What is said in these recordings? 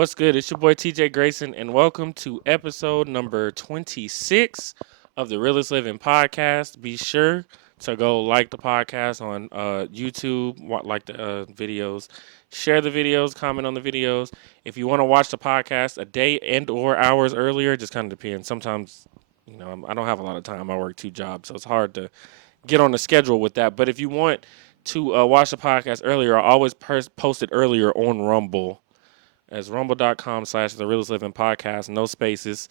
What's good? It's your boy TJ Grayson, and welcome to episode number 26 of the Realest Living podcast. Be sure to go like the podcast on YouTube, like the videos, share the videos, comment on the videos. If you want to watch the podcast a day and or hours earlier, it just kind of depends. Sometimes, I don't have a lot of time. I work two jobs, so it's hard to get on the schedule with that. But if you want to watch the podcast earlier, I always post it earlier on Rumble as rumble.com/the Realest Living Podcast, no spaces.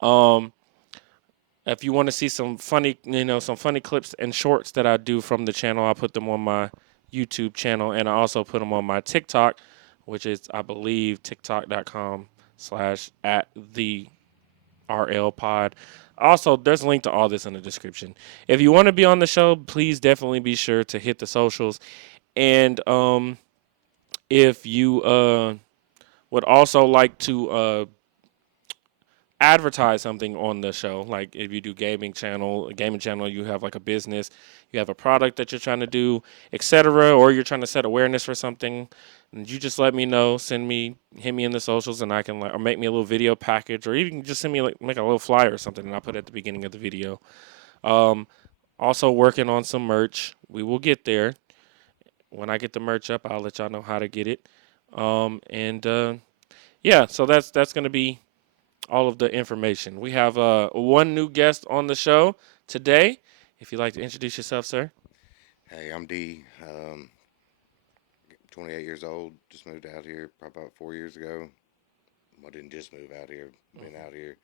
Um, if you want to see some funny, some funny clips and shorts that I do from the channel, I put them on my YouTube channel, and I also put them on my TikTok, which is, I believe, tiktok.com/at the RL pod. Also, there's a link to all this in the description. If you want to be on the show, please definitely be sure to hit the socials. And if you would also like to advertise something on the show, like if you do a gaming channel, you have like a business, you have a product that you're trying to do, etc., or you're trying to set awareness for something, and you just let me know, hit me in the socials, and I can or make me a little video package, or even just send me make a little flyer or something, and I'll put it at the beginning of the video. Also working on some merch. We will get there. When I get the merch up, I'll let y'all know how to get it. Yeah, so that's going to be all of the information. We have one new guest on the show today. If you'd like to introduce yourself, sir. Hey, I'm D. 28 years old. Just moved out here probably about 4 years ago. Well, I didn't just move out here. Been out here.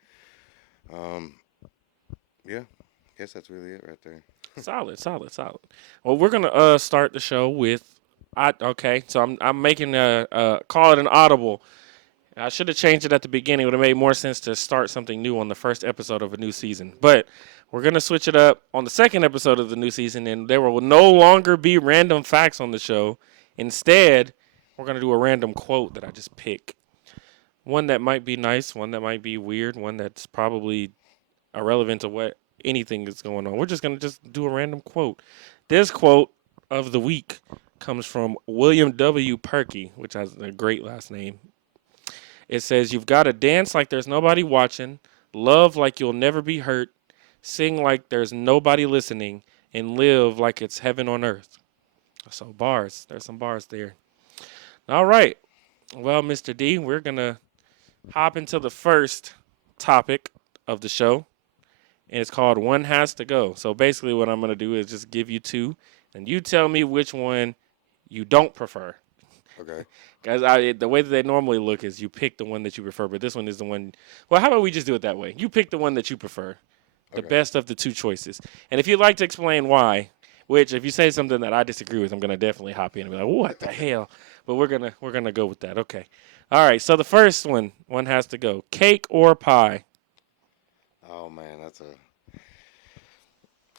Yeah, I guess that's really it right there. Solid. Well, we're gonna start the show with, okay. So I'm making call it an audible. I should have changed it at the beginning. It would have made more sense to start something new on the first episode of a new season. But we're going to switch it up on the second episode of the new season, and there will no longer be random facts on the show. Instead, we're going to do a random quote that I just pick. One that might be nice, one that might be weird, one that's probably irrelevant to what anything is going on. We're just going to just do a random quote. This quote of the week comes from William W. Perky, which has a great last name. It says, "You've got to dance like there's nobody watching, love like you'll never be hurt, sing like there's nobody listening, and live like it's heaven on earth." So bars. There's some bars there. All right. Well, Mr. D, we're going to hop into the first topic of the show, and it's called One Has to Go. So basically what I'm going to do is just give you two, and you tell me which one you don't prefer. Okay. Guys, the way that they normally look is you pick the one that you prefer, but this one is the one. Well, how about we just do it that way? You pick the one that you prefer, the Okay. best of the two choices. And if you'd like to explain why, which if you say something that I disagree with, I'm gonna definitely hop in and be like, "What the hell?" But we're gonna go with that. Okay. All right. So the first one has to go: cake or pie. Oh man,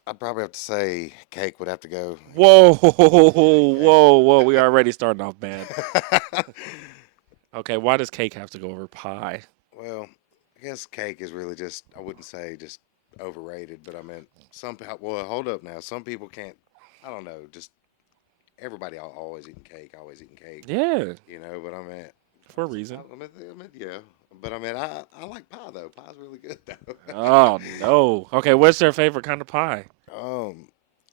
I'd probably have to say cake would have to go. Whoa, whoa! We already starting off bad. Okay, why does cake have to go over pie? Well, I guess cake is really just, I wouldn't say just overrated, but I mean, well, hold up now. Some people can't, I don't know, just everybody always eating cake, always eating cake, Yeah, but I mean, for a reason. yeah. But I mean, I like pie, though. Pie's really good, though. Oh no. Okay, what's their favorite kind of pie? Um,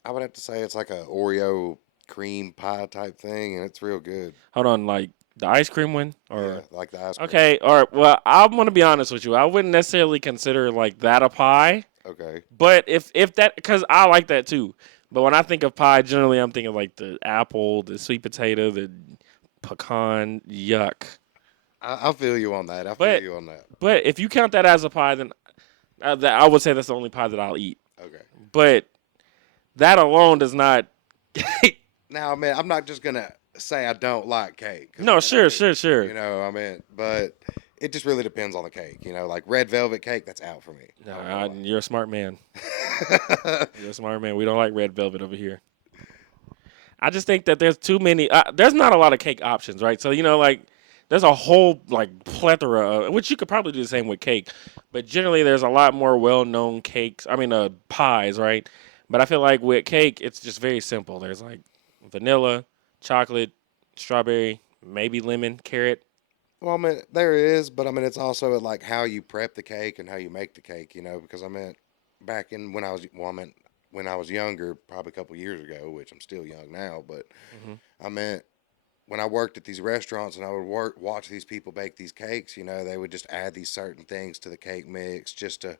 I would have to say it's like a Oreo cream pie type thing, and it's real good. Hold on, like the ice cream one, Yeah, or like the ice cream. okay, all right. Well, I'm gonna be honest with you. I wouldn't necessarily consider like that a pie, Okay. but if that, because I like that too. But when I think of pie, generally I'm thinking like the apple, the sweet potato, the pecan. Yuck. I feel you on that. I feel But you on that. but if you count that as a pie, then I would say that's the only pie that I'll eat. Okay. But that alone does not. Now, I mean, I'm not just gonna say I don't like cake. No, sure. I mean, but it just really depends on the cake. Like red velvet cake, that's out for me. Nah, you're a smart man. You're a smart man. We don't like red velvet over here. I just think that there's too many. There's not a lot of cake options, right? So like there's a whole like plethora, which you could probably do the same with cake, but generally there's a lot more well-known cakes. I mean, pies, right? But I feel like with cake, it's just very simple. There's like vanilla, chocolate, strawberry, maybe lemon, carrot, Well, I mean, there is, but I mean, it's also like how you prep the cake and how you make the cake, because I mean, back in when I was, well, I mean, when I was younger, probably a couple years ago, which I'm still young now, but Hmm. I meant when I worked at these restaurants and I would watch these people bake these cakes, they would just add these certain things to the cake mix just to,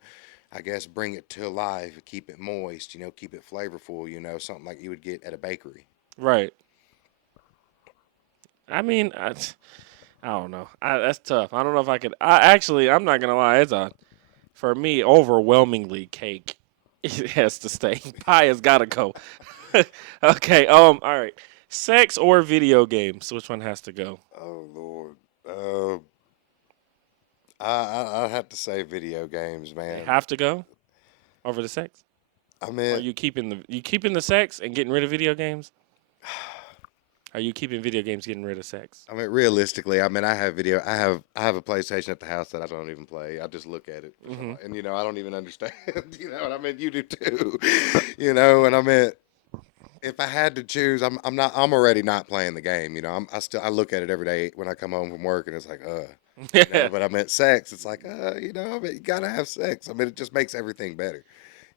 I guess, bring it to life, keep it moist, keep it flavorful, something like you would get at a bakery. Right. I mean, I don't know. That's tough. I don't know if I could. I'm not gonna lie. It's a for me overwhelmingly cake. It has to stay. Pie has got to go. Okay. All right. Sex or video games? Which one has to go? Oh Lord, I have to say video games, They man. have to go over the sex. I Or are mean, you keeping the sex and getting rid of video games? Are you keeping video games getting rid of sex? realistically, I mean, I have a PlayStation at the house that I don't even play. I just look at it, Hmm. and I don't even understand. And I mean, you do too. And I mean, if I had to choose, I'm already not playing the game. I look at it every day when I come home from work, and it's like, It But I meant sex. It's like, I mean, you gotta have sex. I mean, it just makes everything better.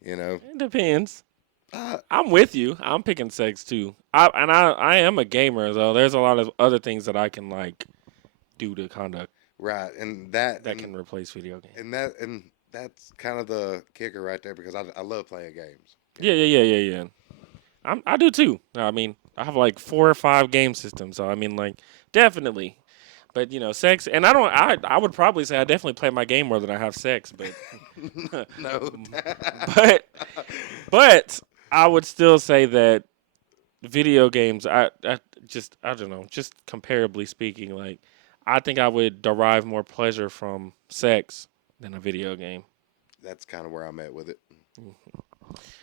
You know. depends. Uh, I'm with you. I'm picking sex too. I am a gamer though. There's a lot of other things that I can like do to kind of right, and that that can replace video games. and that's kind of the kicker right there because I love playing games. You Yeah, know. yeah, yeah, yeah, yeah. I do too. I mean, I have like 4 or 5 game systems, so I mean, like, definitely. But sex, and I don't. I would probably say I definitely play my game more than I have sex, but No. but but I would still say that video games. I don't know. Just comparably speaking, like I think I would derive more pleasure from sex than a video game. That's kind of where I'm at with it.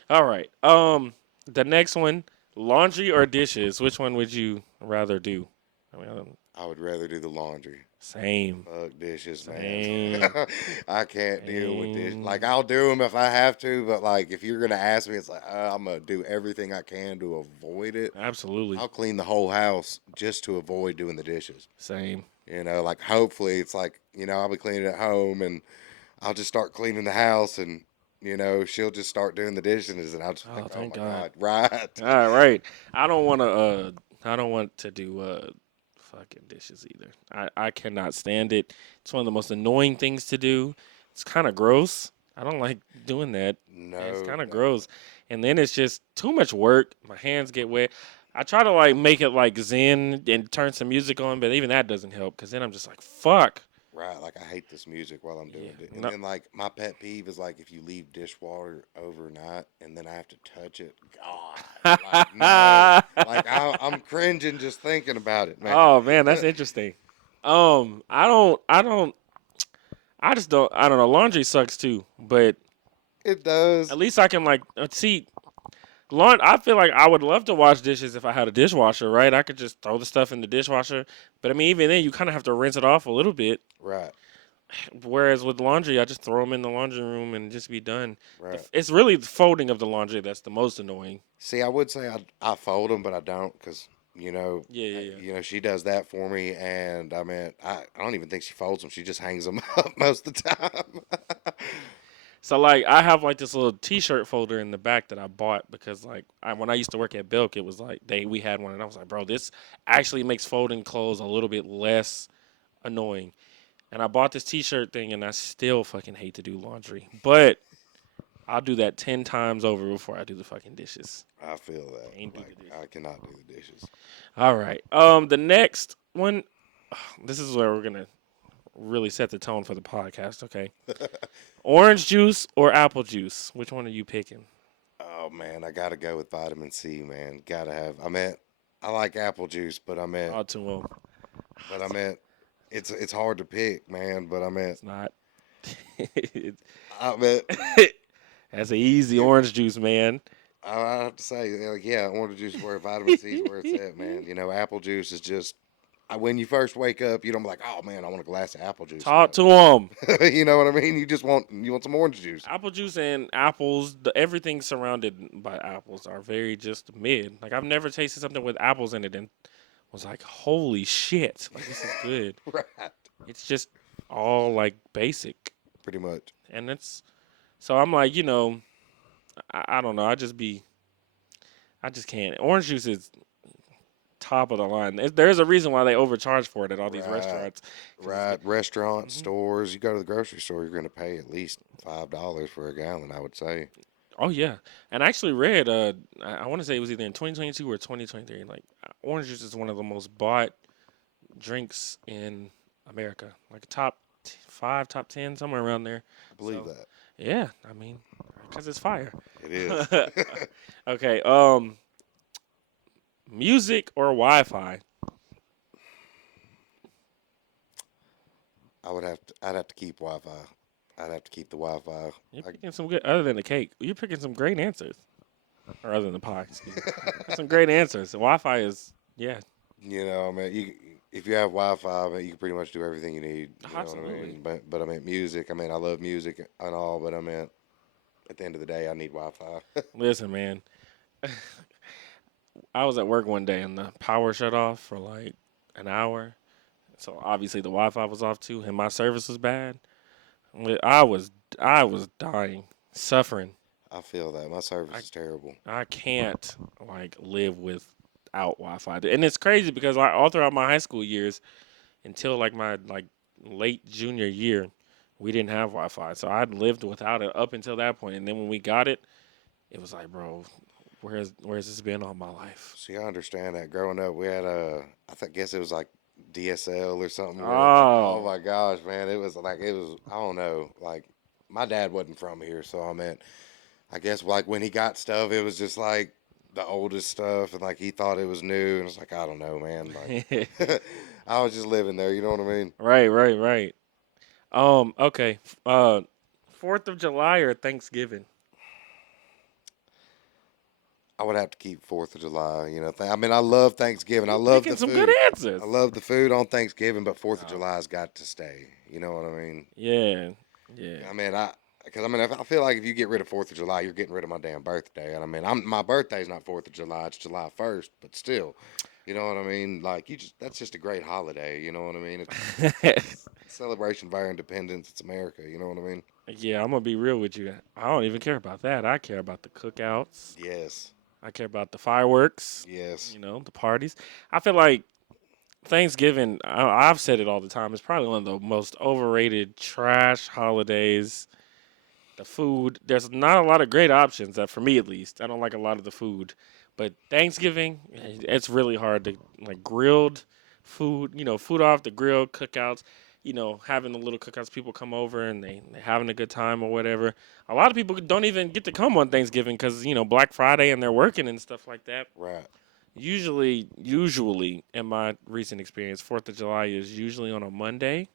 All right. The next one, laundry or dishes. Which one would you rather do? I mean, I would rather do the laundry. same, Fuck dishes, man. same, I can't deal with dishes. Like same. I'll do them if I have to, but like if you're gonna ask me, it's like I'm gonna do everything I can to avoid it. Absolutely, I'll clean the whole house just to avoid doing the dishes. same. Like hopefully it's like I'll be cleaning at home and I'll just start cleaning the house and she'll just start doing the dishes and I'll just Oh, like, oh thank my God. god, right? All right. I don't want to. I don't want to do fucking dishes either. I cannot stand it. It's one of the most annoying things to do. It's kind of gross. I don't like doing that. It's No kind of doubt. gross. And then it's just too much work. My hands get wet. I try to like make it like zen and turn some music on, but even that doesn't help because then I'm just like, fuck. Right, like I hate this music while I'm Yeah. doing it. And No. then like my pet peeve is like if you leave dishwater overnight and then I have to touch it. God, like no, like I'm cringing just thinking about it, man. Oh man, that's interesting. I don't. I don't. I just don't. I don't know. Laundry sucks too, but It does. at least I can like see. I feel like I would love to wash dishes if I had a dishwasher, right? I could just throw the stuff in the dishwasher. But I mean, even then, you kind of have to rinse it off a little bit. Right, Whereas with laundry, I just throw them in the laundry room and just be done. right. It's really the folding of the laundry that's the most annoying. See, I would say I fold them, but I don't because Yeah, yeah, yeah. she does that for me, and I mean I don't even think she folds them. She just hangs them up most of the time. So like I have like this little T-shirt folder in the back that I bought because like when I used to work at Belk, it was like we had one and I was like, bro, this actually makes folding clothes a little bit less annoying. And I bought this T-shirt thing and I still fucking hate to do laundry, but I'll do that 10 times over before I do the fucking dishes. I feel that. Can't do the Like dishes. I cannot do the dishes. All right. The next one, this is where we're gonna really set the tone for the podcast. Okay. Orange juice or apple juice? Which one are you picking? Oh man, I gotta go with vitamin C, man. Gotta have. I mean, I like apple juice, Oh, to them. but I mean, it's hard to pick, man. But It's not. It's- I mean, That's an easy it, orange juice, man. I have to say, like, yeah, orange juice is where vitamin C is where it's at, man. Apple juice is just when you first wake up, you don't be like, oh man, I want a glass of apple juice. Talk to them. You know what I mean? You want some orange juice. Apple juice and apples, everything surrounded by apples are very just mid. Like I've never tasted something with apples in it and was like, holy shit, like this is good. Right. It's just all like basic, pretty much. and it's so I'm like, I don't know. I just can't. Orange juice is top of the line. There's a reason why they overcharge for it at all these Right, restaurants. 'Cause right. Restaurants, hmm stores. You go to the grocery store, you're going to pay at least $5 for a gallon. I would say. Oh yeah, and I actually read. I want to say it was either in 2022 or 2023. Like orange juice is one of the most bought drinks in America. Like five, top 10, somewhere around there. I believe So that. yeah, I mean, because it's fire. It is. Okay. Music or Wi-Fi? I'd have to keep Wi-Fi. I'd have to keep the Wi-Fi. You're I, picking some good, other than the cake. You're picking some great answers, or other than the pie. Excuse me. That's some great answers. Wi-Fi is, yeah, I mean, if you have Wi-Fi, I mean, you can pretty much do everything you need. You know what I absolutely. mean? But I mean, music. I mean, I love music and all, but I mean, at the end of the day, I need Wi-Fi. Listen, man. I was at work one day and the power shut off for like an hour. So obviously the Wi-Fi was off too, and my service was bad. I was I was dying, suffering. I feel that my service I is terrible. I can't like live without Wi-Fi, and it's crazy because like all throughout my high school years until like my like late junior year, we didn't have Wi-Fi. So I'd lived without it up until that point, and then when we got it, it was like, bro, where's this been all my life? See, I understand that. Growing up, we had guess it was like DSL or something. Oh Oh, my gosh, man! It was. I don't know. Like my dad wasn't from here, so I mean, I guess like when he got stuff, it was just like the oldest stuff, and like he thought it was new, and it's like I don't know, man. Like I was just living there. You know what I mean? right. Okay. 4th of July or Thanksgiving? I would have to keep Fourth of July. I mean, I love Thanksgiving. I You love picking the some good food. answers. I love the food on Thanksgiving, but Fourth of Oh, July's got to stay. You know what I mean? yeah, yeah. I mean, because I mean, I feel like if you get rid of Fourth of July, you're getting rid of my damn birthday. And I mean, my birthday's not Fourth of July; it's July 1st. But still, you know what I mean? Like that's just a great holiday. You know what I mean? It's a celebration of our independence. It's America. You know what I mean? Yeah, I'm gonna be real with you. I don't even care about that. I care about the cookouts. Yes, I care about the fireworks. yes, The parties. I feel like Thanksgiving. I've said it all the time. It's probably one of the most overrated trash holidays. The food. There's not a lot of great options. That for me at least. I don't like a lot of the food. But Thanksgiving, it's really hard to like grilled food. Food off the grill, cookouts. Having the little cookouts, people come over and they having a good time or whatever. A lot of people don't even get to come on Thanksgiving because Black Friday and they're working and stuff like that. right. Usually, in my recent experience, 4th of July is usually on a Monday.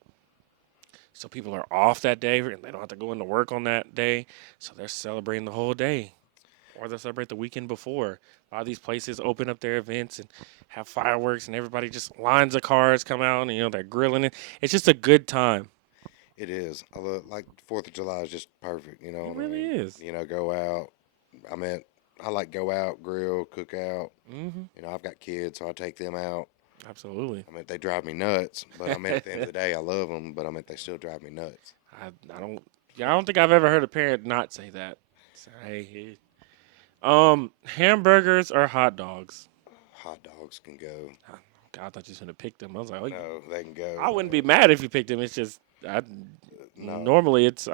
So people are off that day and they don't have to go into work on that day. So they're celebrating the whole day. Or they'll celebrate the weekend before. A lot of these places open up their events and have fireworks and everybody just lines of cars come out and they're grilling it. It's just a good time. It is. I love like Fourth of July is just perfect. You know It what I really mean? is. Go out. I mean, I like go out, grill, cook out. Hmm. I've got kids, so I take them out. Absolutely. I mean, they drive me nuts, but I mean, at the end of the day, I love them, but I mean, they still drive me nuts. I don't yeah, I don't think I've ever heard a parent not say that. Say, hey. Hamburgers or hot dogs? Hot dogs can go. God, I thought you was gonna pick them. I was like, oh, No, they can go. I wouldn't be mad if you picked them. It's just No, normally that's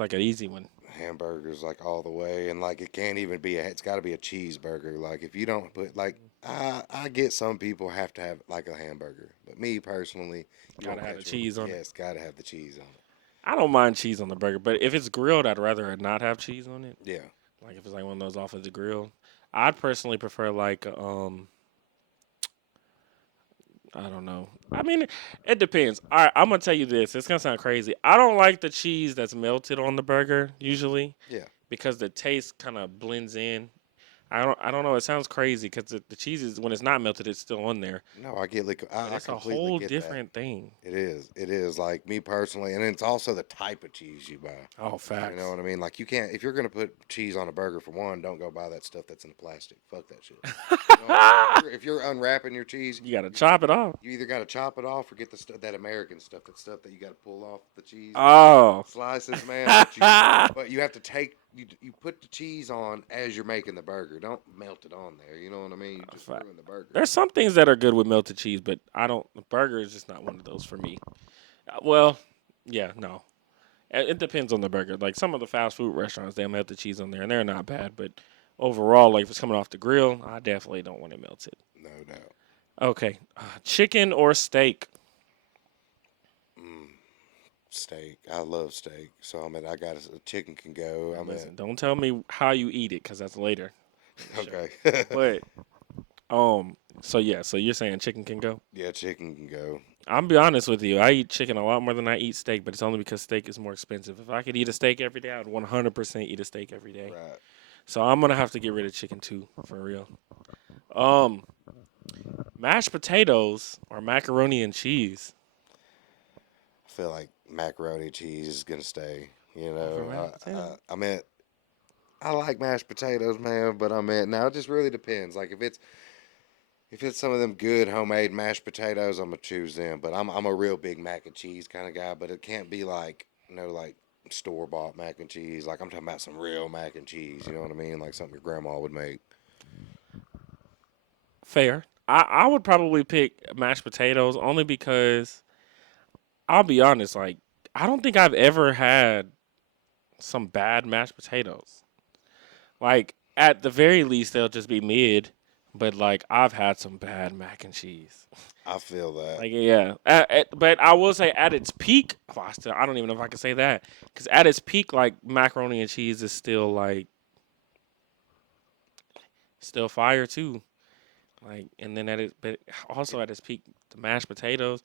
like an easy one. hamburgers like all the way, and like it can't even be it's got to be a cheeseburger. Like if you don't put like I get some people have to have like a hamburger, but me personally, you Gotta don't have the catch cheese on it. Yes, gotta have the cheese on it. I don't mind cheese on the burger, but if it's grilled, I'd rather it not have cheese on it. Yeah, Like if it's like one of those off of the grill, I'd personally prefer like I don't know. I mean, it depends. All right, I'm gonna tell you this. It's gonna sound crazy. I don't like the cheese that's melted on the burger usually yeah, because the taste kind of blends in. I don't know. It sounds crazy because the cheese is when it's not melted, it's still on there, No, I get but I it's a completely whole get that. different thing. It is. It is like me personally, and it's also the type of cheese you buy. Oh, You know facts. what I mean? Like you can't if you're gonna put cheese on a burger for one, don't go buy that stuff that's in the plastic. Fuck that shit. You know what I mean? If you're unwrapping your cheese, You gotta you, chop it off. you either got to chop it off or get the stuff that American stuff, that stuff that you got to pull off the cheese Oh, slices, man. But you have to you put the cheese on as you're making the burger. Don't melt it on there. You know what I mean? You just fact. ruin the burger. There's some things that are good with melted cheese, but I don't. The burger is just not one of those for me. Well, yeah, no. It depends on the burger. Like some of the fast food restaurants, they melt the cheese on there, and they're not bad. But overall, like if it's coming off the grill, I definitely don't want it melted. No doubt. Okay, chicken or steak? Mm, steak. I love steak. So I mean, I got a chicken can go. I mean, Listen, don't tell me how you eat it, cause that's later in the show. okay. But so yeah, so you're saying chicken can go? Yeah, chicken can go. I'll be honest with you. I eat chicken a lot more than I eat steak, but it's only because steak is more expensive. If I could eat a steak every day, I'd 100% eat a steak every day. Right. So I'm gonna have to get rid of chicken too, for real. Um, Mashed potatoes or macaroni and cheese? I feel like macaroni cheese is gonna stay. You Over know, mashed potatoes? I mean, I like mashed potatoes, man, but I mean, now it just really depends. Like if it's some of them good homemade mashed potatoes, I'm gonna choose them. But I'm a real big mac and cheese kind of guy. But it can't be like like store bought mac and cheese. Like I'm talking about some real mac and cheese. You know what I mean? Like something your grandma would make. Fair. I would probably pick mashed potatoes only because I'll be honest, like I don't think I've ever had some bad mashed potatoes. Like at the very least they'll just be mid, but like I've had some bad mac and cheese. I feel that. Like yeah, but I will say at its peak, I don't even know if I can say that because at its peak, like macaroni and cheese is still like still fire too. Like and then at it, but also at its peak, the mashed potatoes.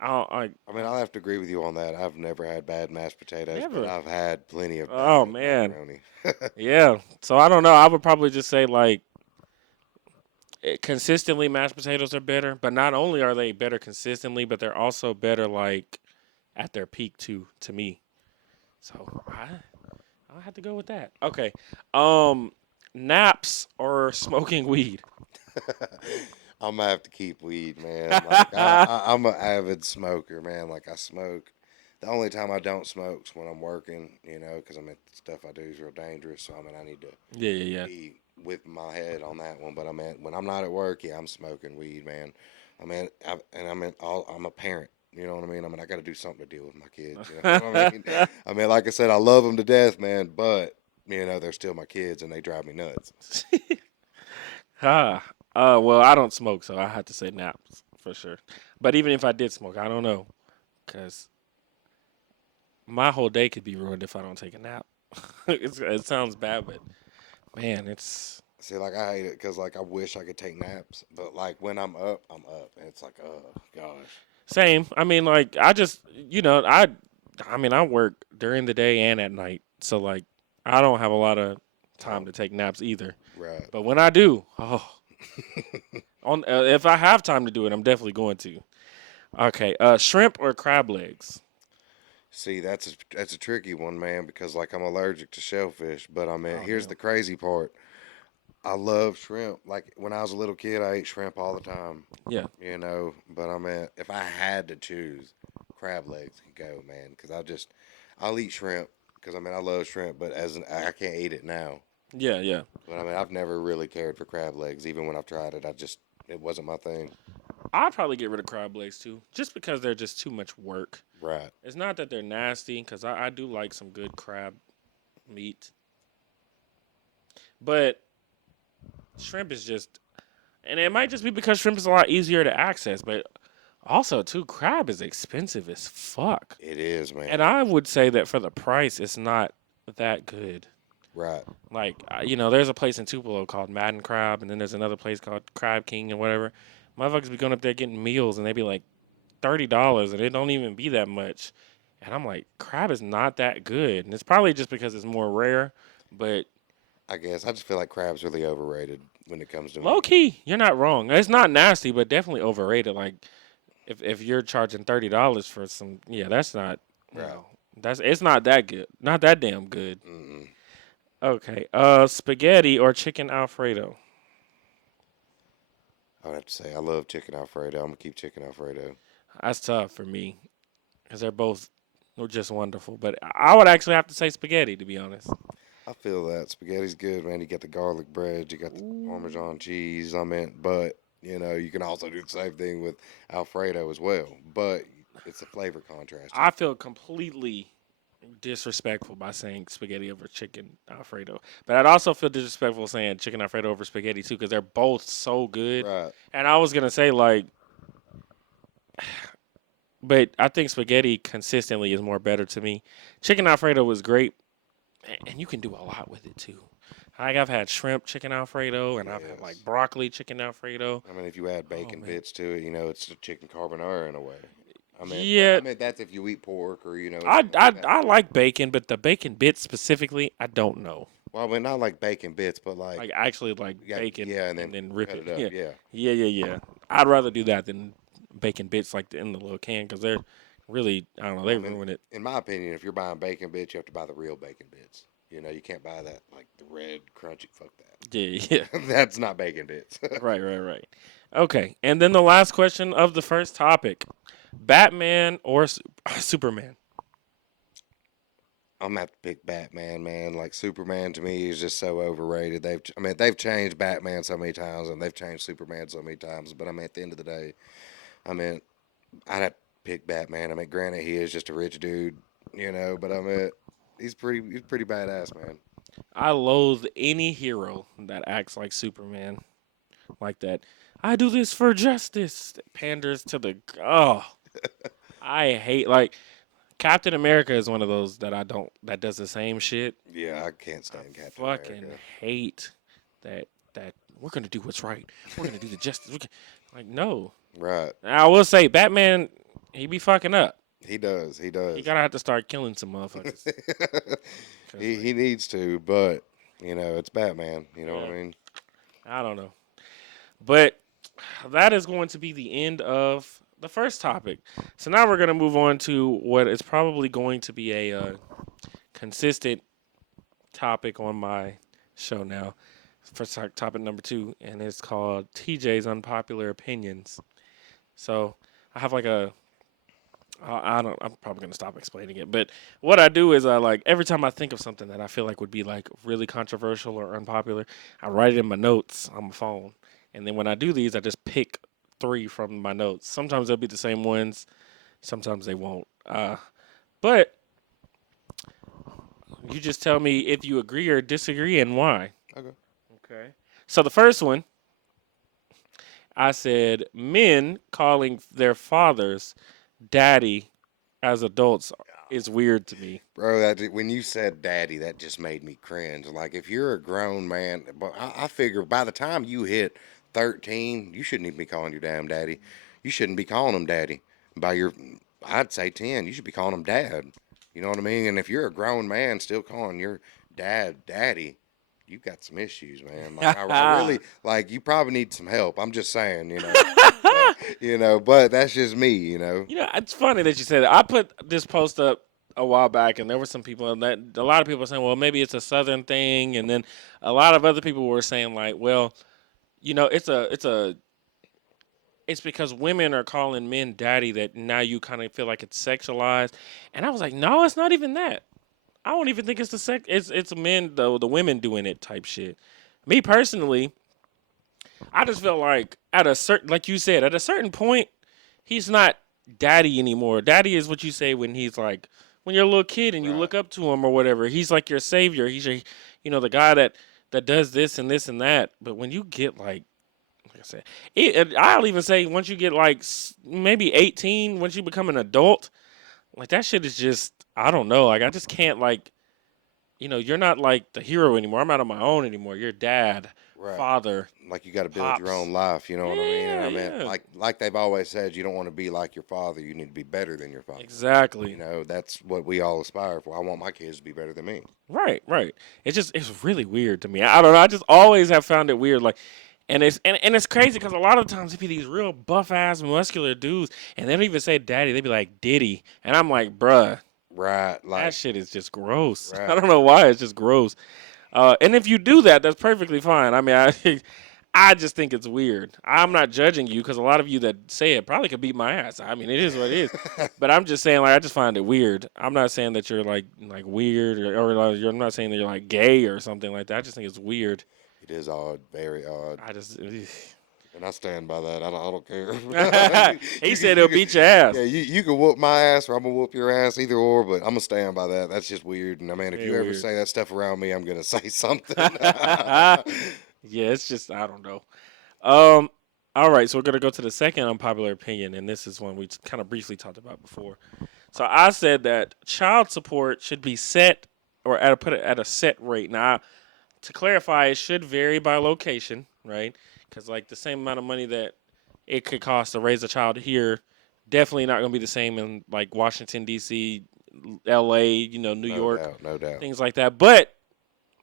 I I mean, I'll have to agree with you on that. I've never had bad mashed potatoes, but never. I've had plenty of Oh bad man, macaroni. yeah. So I don't know. I would probably just say like consistently mashed potatoes are better, but not only are they better consistently, but they're also better like at their peak too. To me, so I'll have to go with that. Okay. Naps or smoking weed? I'm gonna have to keep weed, man. Like I'm an avid smoker, man. Like I smoke. The only time I don't smoke is when I'm working, because I mean stuff I do is real dangerous. So I mean I need to Yeah, yeah, yeah. be with my head on that one. But I mean when I'm not at work, yeah, I'm smoking weed, man. I mean, I'm a parent. You know what I mean? I mean I got to do something to deal with my kids. You know what I mean? I mean, like I said, I love them to death, man. But they're still my kids, and they drive me nuts. Ah, well, I don't smoke, so I have to say naps for sure. But even if I did smoke, I don't know, cause my whole day could be ruined if I don't take a nap. It sounds bad, but man, it's See, like I hate it because like I wish I could take naps, but like when I'm up, and it's like, oh gosh. same. I mean, like I just, I mean, I work during the day and at night, so like I don't have a lot of time Time, to take naps either. right? But when I do, oh, on if I have time to do it, I'm definitely going to. Okay, shrimp or crab legs? See, that's a tricky one, man, because like I'm allergic to shellfish, but I mean, Oh here's damn. the crazy part. I love shrimp. Like when I was a little kid, I ate shrimp all the time, Yeah. But I mean, if I had to choose, crab legs could go, man, because I'll eat shrimp because I mean I love shrimp, but I can't eat it now. Yeah, yeah. But I mean, I've never really cared for crab legs. Even when I've tried it, it wasn't my thing. I'd probably get rid of crab legs too, just because they're just too much work. Right. It's not that they're nasty, because I do like some good crab meat, but shrimp is just, and it might just be because shrimp is a lot easier to access, but also too, crab is expensive as fuck, It is, and man. I would say that for the price, it's not that good. Right. Like, there's a place in Tupelo called Madden Crab, and then there's another place called Crab King and whatever. Motherfuckers be going up there getting meals, and they be like $30, and it don't even be that much. And I'm like, crab is not that good, and it's probably just because it's more rare. But I guess I just feel like crab's really overrated when it comes to Low me. key, you're not wrong. It's not nasty, but definitely overrated. Like if you're charging $30 for some, yeah, that's not, you Right. know, that's it's not that good, not that damn good. Mm-mm. Okay, spaghetti or chicken Alfredo. I would have to say I love chicken Alfredo. I'm gonna keep chicken Alfredo. That's tough for me because they're both just wonderful. But I would actually have to say spaghetti to be honest. I feel that spaghetti's good, man. You got the garlic bread, you got the Ooh. Parmesan cheese. I mean, but you can also do the same thing with Alfredo as well. But it's a flavor contrast. I feel completely disrespectful by saying spaghetti over chicken Alfredo, but I'd also feel disrespectful saying chicken Alfredo over spaghetti too because they're both so good. Right. And I was gonna say like, but I think spaghetti consistently is more better to me. Chicken Alfredo was great, and you can do a lot with it too. Like I've had shrimp chicken Alfredo, and I've had like Yes. broccoli chicken Alfredo. I mean, if you add Oh bacon man, bits to it, it's a chicken carbonara in a way. yeah, I mean that's if you eat pork or I anything I like that. I like bacon, but the bacon bits specifically, I don't know. Well, I mean not like bacon bits, but Like actually like yeah, bacon yeah, and and then then rip cut it. it up. Yeah, Yeah. yeah. I'd rather do that than bacon bits like in the little can because they're really I don't know Well, they I mean, ruin it. in my opinion, if you're buying bacon bits, you have to buy the real bacon bits. You can't buy that like the red crunchy. Fuck Yeah, yeah. that. That's not bacon bits. Right. Okay, and then the last question of the first topic: Batman or Superman? I'm gonna have to pick Batman, man. Like Superman to me is just so overrated. They've changed Batman so many times, and they've changed Superman so many times. But I mean, at the end of the day, I mean, I'd have to pick Batman. I mean, granted, he is just a rich dude, but I mean, he's pretty badass, man. I loathe any hero that acts like Superman, like that. I do this for justice. That panders to the I hate like Captain America is one of those that I don't that does the same shit. Yeah, I can't I stand Captain fucking America. hate that we're gonna do what's right. We're gonna do the justice. Like no. Right. Now, I will say Batman, he be fucking up. He does. He He does. gotta have to start killing some motherfuckers. Cause he like, he needs to, but it's Batman. You know what I yeah, mean? I don't know. But that is going to be the end of the first topic. So now we're gonna move on to what is probably going to be a consistent topic on my show now. For topic number 2, and it's called TJ's Unpopular Opinions. So I have like a I don't. I'm probably gonna stop explaining it. But what I do is I like every time I think of something that I feel like would be like really controversial or unpopular, I write it in my notes on my phone, and then when I do these, I just pick 3 from my notes. Sometimes they'll be the same ones, sometimes they won't. But you just tell me if you agree or disagree and why. Okay. Okay. So the first one, I said men calling their fathers daddy as adults is weird to me. Bro, when you said daddy, that just made me cringe. Like, if you're a grown man, but I figure by the time you hit 13, you shouldn't even be calling your damn daddy. You shouldn't be calling him daddy. By I'd say 10, you should be calling him dad. You know what I mean? And if you're a grown man still calling your dad daddy, you've got some issues, man. Like, I really, like, you probably need some help. I'm just saying. But that's just me. It's funny that you said that. I put this post up a while back, and there were some people that a lot of people were saying, well, maybe it's a Southern thing, and then a lot of other people were saying like, well, it's because women are calling men daddy that now you kind of feel like it's sexualized, and I was like, no, it's not even that. I don't even think it's the sex. It's men though the women doing it type shit. Me personally, I just felt like at a certain, like you said, at a certain point, he's not daddy anymore. Daddy is what you say when he's like, when you're a little kid and you Right. look up to him or whatever. He's like your savior. He's your, the guy that does this and this and that. But when you get like I said, I'll even say once you get like maybe 18, once you become an adult, like that shit is just, I don't know. Like I just can't like, you're not like the hero anymore. I'm not on my own anymore. You're dad Right. father, Like you got to build your pops. own life. You know what I mean? And Yeah, I mean, yeah. like they've always said, you don't want to be like your father. You need to be better than your father. You Exactly. know, that's what we all aspire for. I want my kids to be better than me. Right, right. It's really weird to me. I don't know. I just always have found it weird. Like, and it's crazy because a lot of times it be these real buff ass muscular dudes, and they don't even say daddy. They be like Diddy, and I'm like, bruh, Right. that Like, shit is just gross. I right. don't know why it's just gross. And if you do that, that's perfectly fine. I mean, I just think it's weird. I'm not judging you because a lot of you that say it probably could beat my ass. I mean, it is what it is. But I'm just saying, like, I just find it weird. I'm not saying that you're like weird or like, I'm not saying that you're like gay or something like that. I just think it's weird. It is odd, very odd, I just, and I stand by that. I don't care. he said he'll beat your ass. Yeah, you can whoop my ass or I'm gonna whoop your ass, either or. But I'm gonna stand by that. That's just weird. And I mean, if Very you ever weird. say that stuff around me, I'm gonna say something. Yeah, it's just I don't know. Um, all right, so we're gonna go to the second unpopular opinion, and this is one we kind of briefly talked about before. So I said that child support should be set or put it at a set rate. Now, to clarify, it should vary by location, right? Because like the same amount of money that it could cost to raise a child here, definitely not gonna be the same in like Washington D.C., L.A., New No York, doubt, no doubt. things like that. But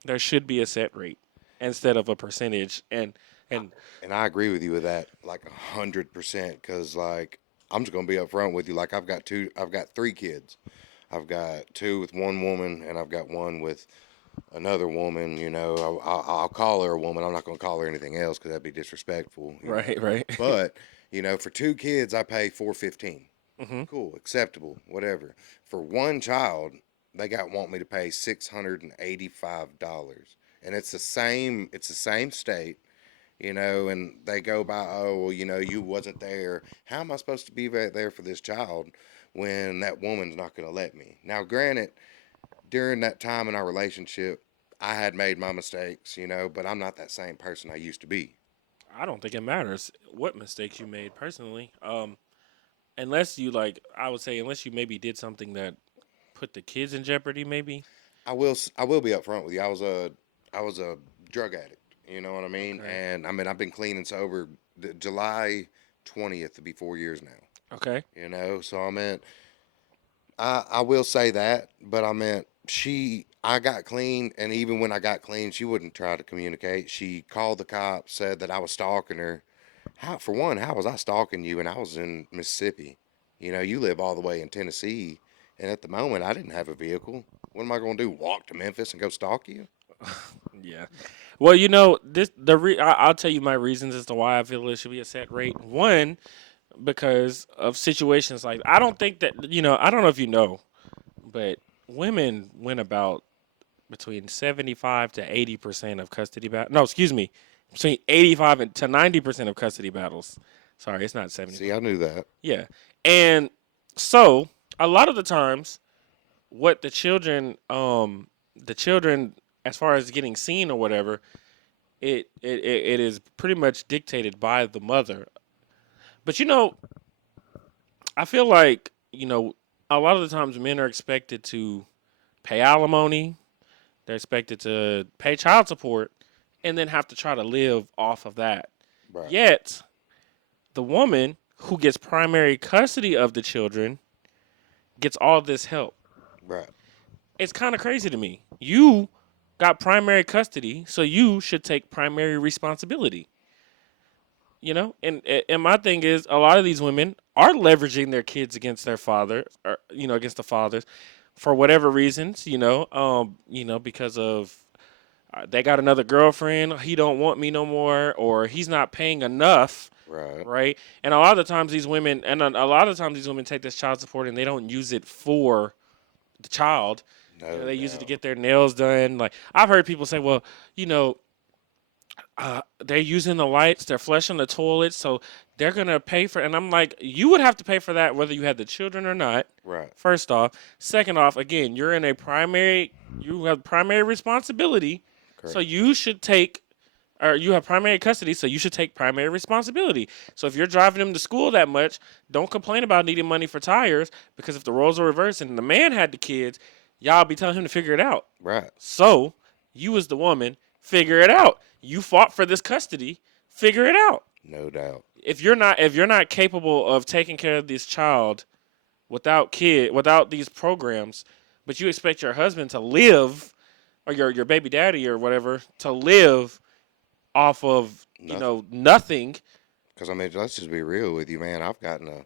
there should be a set rate instead of a percentage, and And I agree with you with that, like 100%. Cause like I'm just gonna be upfront with you. Like I've got three kids. I've got two with one woman, and I've got one with another woman. You know, I'll call her a woman. I'm not gonna call her anything else because that'd be disrespectful. You know? right, right. But you know, for two kids, I pay $415. Hmm. Cool, acceptable, whatever. For one child, they want me to pay $685, and it's the same. It's the same state, you know. And they go by, oh, well, you know, you wasn't there. How am I supposed to be there for this child when that woman's not going to let me? Now, granted, during that time in our relationship, I had made my mistakes, you know, but I'm not that same person I used to be. I don't think it matters what mistakes you made personally. Unless you like, I would say unless you maybe did something that put the kids in jeopardy, maybe. I will be upfront with you. I was a drug addict. You know what I mean? Okay. And I mean I've been clean and sober. July 20th to be 4 years now. Okay. You know, so I meant I will say that, but I meant I got clean, and even when I got clean, she wouldn't try to communicate. She called the cops, said that I was stalking her. How, for one, how was I stalking you? And I was in Mississippi. You know, you live all the way in Tennessee, and at the moment, I didn't have a vehicle. What am I going to do? Walk to Memphis and go stalk you? Yeah. Well, I'll tell you my reasons as to why I feel it should be a set rate. One, because of situations like I don't think that I don't know if you know, but women win about between 75 to 80% of custody battles. No, excuse me, between 85 and to 90% of custody battles. Sorry, it's not See, 75. I knew that. Yeah, and so a lot of the times, what the children, as far as getting seen or whatever, it is pretty much dictated by the mother. But I feel like a lot of the times men are expected to pay alimony, they're expected to pay child support, and then have to try to live off of that. Right, Yet, the woman who gets primary custody of the children gets all this help. right, It's kind of crazy to me. You got primary custody, so you should take primary responsibility. And my thing is, a lot of these women are leveraging their kids against their father, or against the fathers, for whatever reasons. Because of they got another girlfriend, he don't want me no more, or he's not paying enough, right. right? And a lot of times these women take this child support and they don't use it for the child. No They use it to doubt. get their nails done. Like I've heard people say, well, you know, they're using the lights, they're flushing the toilets, so they're gonna pay for. And I'm like, you would have to pay for that whether you had the children or not. Right, First off, second off, again, you have primary responsibility, so correct. you should take, or you have primary custody, so you should take primary responsibility. So if you're driving them to school that much, don't complain about needing money for tires, because if the roles are reversed and the man had the kids, y'all be telling him to figure it out. Right, So you as the woman figure it out. You fought for this custody. Figure it out. No doubt. If you're not capable of taking care of this child without these programs, but you expect your husband to live, or your baby daddy or whatever to live off of Nothing. nothing. Because I mean, let's just be real with you, man. I've gotten a,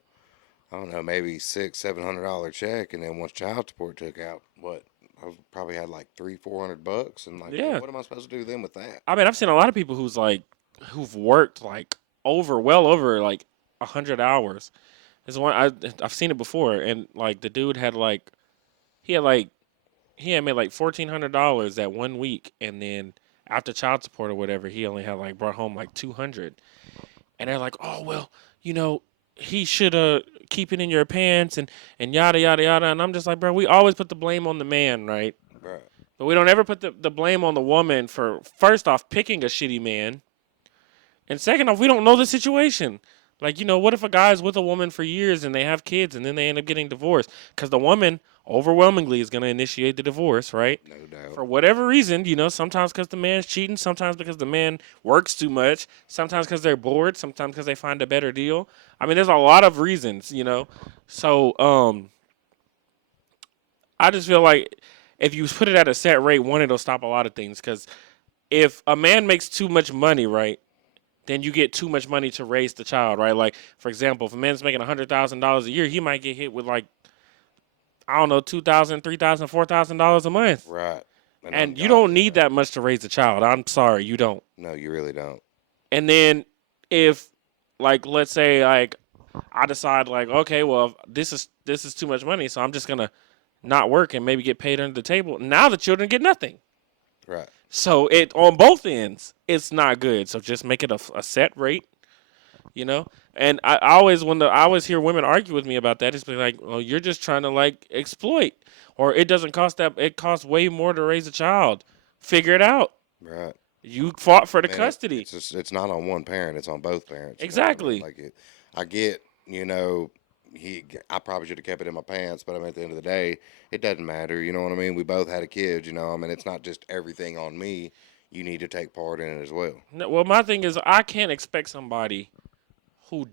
I don't know, maybe $600-700 check, and then once child support took out, what I probably had like 300-400 bucks, and like, Yeah, what am I supposed to do then with that? I mean, I've seen a lot of people who've worked like well over like 100 hours. There's one I've seen it before, and like the dude had like he had like he had made like $1,400 that 1 week, and then after child support or whatever, he only had like brought home like 200. And they're like, oh well, you know, he should keep it in your pants and yada yada yada. And I'm just like, bro, we always put the blame on the man, right? Right. But we don't ever put the blame on the woman for first off picking a shitty man, and second off, we don't know the situation. Like, what if a guy's with a woman for years and they have kids and then they end up getting divorced? Because the woman overwhelmingly is going to initiate the divorce, right? No doubt. For whatever reason, sometimes because the man's cheating, sometimes because the man works too much, sometimes because they're bored, sometimes because they find a better deal. I mean, there's a lot of reasons. So, I just feel like if you put it at a set rate, one, it'll stop a lot of things. Because if a man makes too much money, right, then you get too much money to raise the child, right? Like, for example, if a man's making $100,000 a year, he might get hit with like, I don't know, $2,000, $3,000, $4,000 a month. Right. And you don't need that much to raise a child. I'm sorry, you don't. No, you really don't. And then if, like, let's say, like, I decide, like, okay, well, this is too much money, so I'm just gonna not work and maybe get paid under the table. Now the children get nothing. Right. So it on both ends, it's not good. So just make it a set rate, you know. And I always hear women argue with me about that. It's like, well, you're just trying to like exploit, or it doesn't cost that. It costs way more to raise a child. Figure it out. Right. You fought for the Man, custody. it's not on one parent; it's on both parents. Exactly. Like I get, I probably should have kept it in my pants, but I mean, at the end of the day, it doesn't matter. You know what I mean? We both had a kid. I mean, it's not just everything on me. You need to take part in it as well. No, well, my thing is, I can't expect somebody who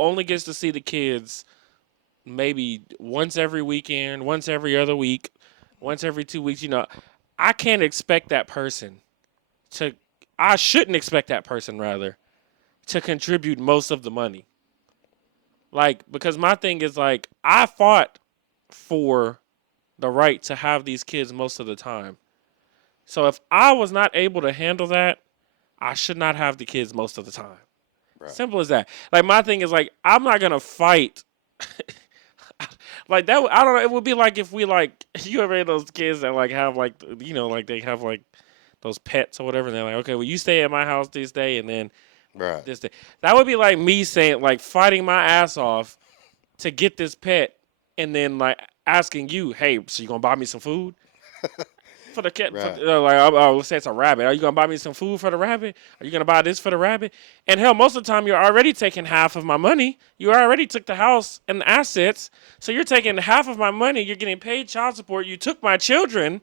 only gets to see the kids maybe once every weekend, once every other week, once every 2 weeks. I can't expect that person to. I shouldn't expect that person rather to contribute most of the money. Like, because my thing is like I fought for the right to have these kids most of the time. So if I was not able to handle that, I should not have the kids most of the time. Right. Simple as that. Like, my thing is like I'm not gonna fight. Like that, I don't know. It would be like if we like you ever had those kids that like have like like they have like those pets or whatever. And they're like, okay, well you stay at my house this day and then Right. this day. That would be like me saying like fighting my ass off to get this pet and then like asking you, hey, so you gonna buy me some food? For the cat, Right. let's say it's a rabbit. Are you gonna buy me some food for the rabbit? Are you gonna buy this for the rabbit? And hell, most of the time you're already taking half of my money. You already took the house and the assets, so you're taking half of my money. You're getting paid child support. You took my children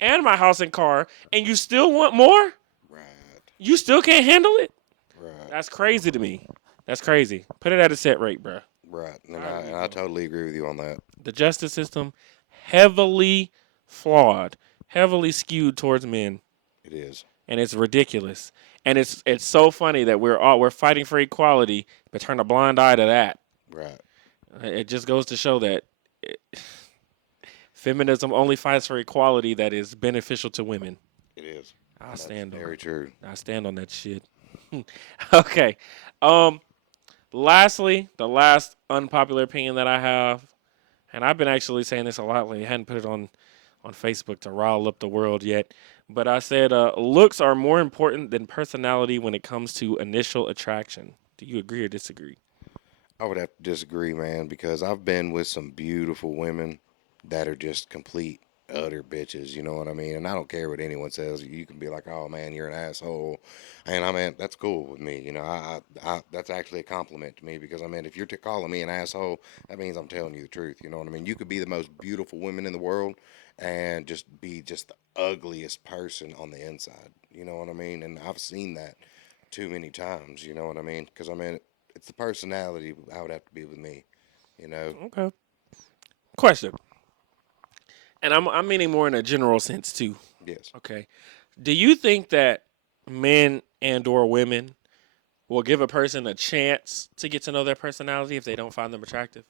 and my house and car, and you still want more? Right. You still can't handle it? Right. That's crazy to me. That's crazy. Put it at a set rate, bro. Right. And I totally agree with you on that. The justice system heavily flawed, heavily skewed towards men. It is. And it's ridiculous. And it's so funny that we're fighting for equality, but turn a blind eye to that. Right. It just goes to show that feminism only fights for equality that is beneficial to women. It is. I That's stand on very it. true. I stand on that shit. Okay. Lastly, the last unpopular opinion that I have, and I've been actually saying this a lot lately. I hadn't put it on Facebook to rile up the world yet, but I said looks are more important than personality when it comes to initial attraction. Do you agree or disagree? I would have to disagree, man, because I've been with some beautiful women that are just complete utter bitches. You know what I mean? And I don't care what anyone says. You can be like, "Oh man, you're an asshole," and I mean that's cool with me. You know, that's actually a compliment to me because I mean, if you're calling me an asshole, that means I'm telling you the truth. You know what I mean? You could be the most beautiful woman in the world and just be just the ugliest person on the inside. You know what I mean? And I've seen that too many times. You know what I mean? Because I mean, it's the personality I would have to be with me. You know? Okay. Question. And I'm meaning more in a general sense too. Yes. Okay. Do you think that men and or women will give a person a chance to get to know their personality if they don't find them attractive?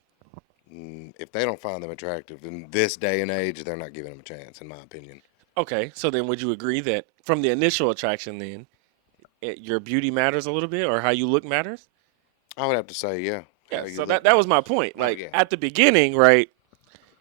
If they don't find them attractive in this day and age, they're not giving them a chance, in my opinion. Okay. So then would you agree that from the initial attraction then your beauty matters a little bit or how you look matters? I would have to say, yeah. Yeah, How you so look that was my matters. point. Oh Like yeah. at the beginning, right?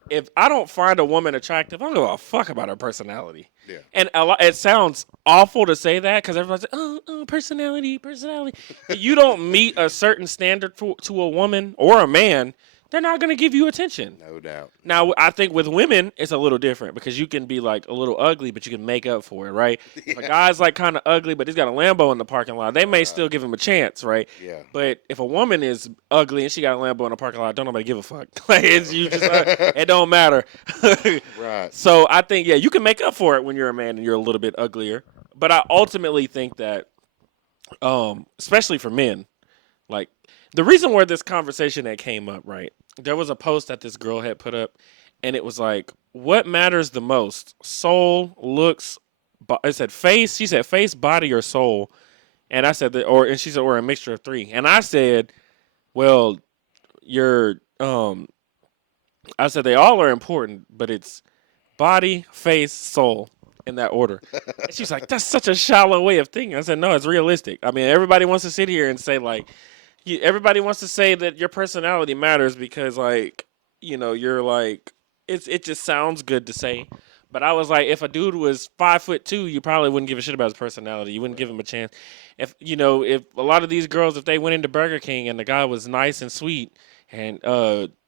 If I don't find a woman attractive, I don't give a fuck about her personality. Yeah. And it sounds awful to say that because everybody's like, oh, personality, personality. If you don't meet a certain standard to a woman or a man, they're not going to give you attention. No doubt. Now, I think with women, it's a little different because you can be like a little ugly, but you can make up for it, right? If a guy's like kind of ugly, but he's got a Lambo in the parking lot, they may still give him a chance, right? Yeah. But if a woman is ugly and she got a Lambo in the parking lot, don't nobody give a fuck. Like you just, it don't matter. Right. So I think you can make up for it when you're a man and you're a little bit uglier. But I ultimately think that, especially for men, like the reason where this conversation that came up, right? There was a post that this girl had put up, and it was like, "What matters the most? Soul, looks." It said face. She said face, body, or soul, and I said that, and she said, or a mixture of three. And I said, well, you're, I said they all are important, but it's body, face, soul in that order. And she's like, that's such a shallow way of thinking. I said, no, it's realistic. I mean, everybody wants to sit here and say like, everybody wants to say that your personality matters because like, you're like, it just sounds good to say. But I was like, if a dude was 5'2", you probably wouldn't give a shit about his personality. You wouldn't give him a chance. If a lot of these girls, if they went into Burger King and the guy was nice and sweet, and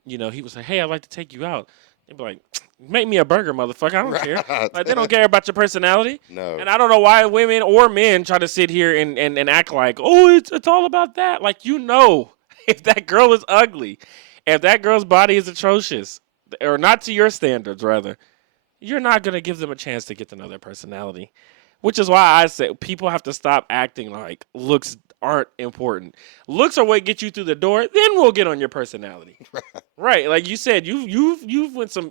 he was like, hey, I'd like to take you out. They'd be like, make me a burger, motherfucker. I don't care. Right. Like they don't care about your personality. No. And I don't know why women or men try to sit here and act like, oh, it's all about that. Like if that girl is ugly, if that girl's body is atrocious, or not to your standards, rather, you're not going to give them a chance to get to know their personality. Which is why I say people have to stop acting like looks aren't important. Looks are what get you through the door, then we'll get on your personality. Right. Like you said, you've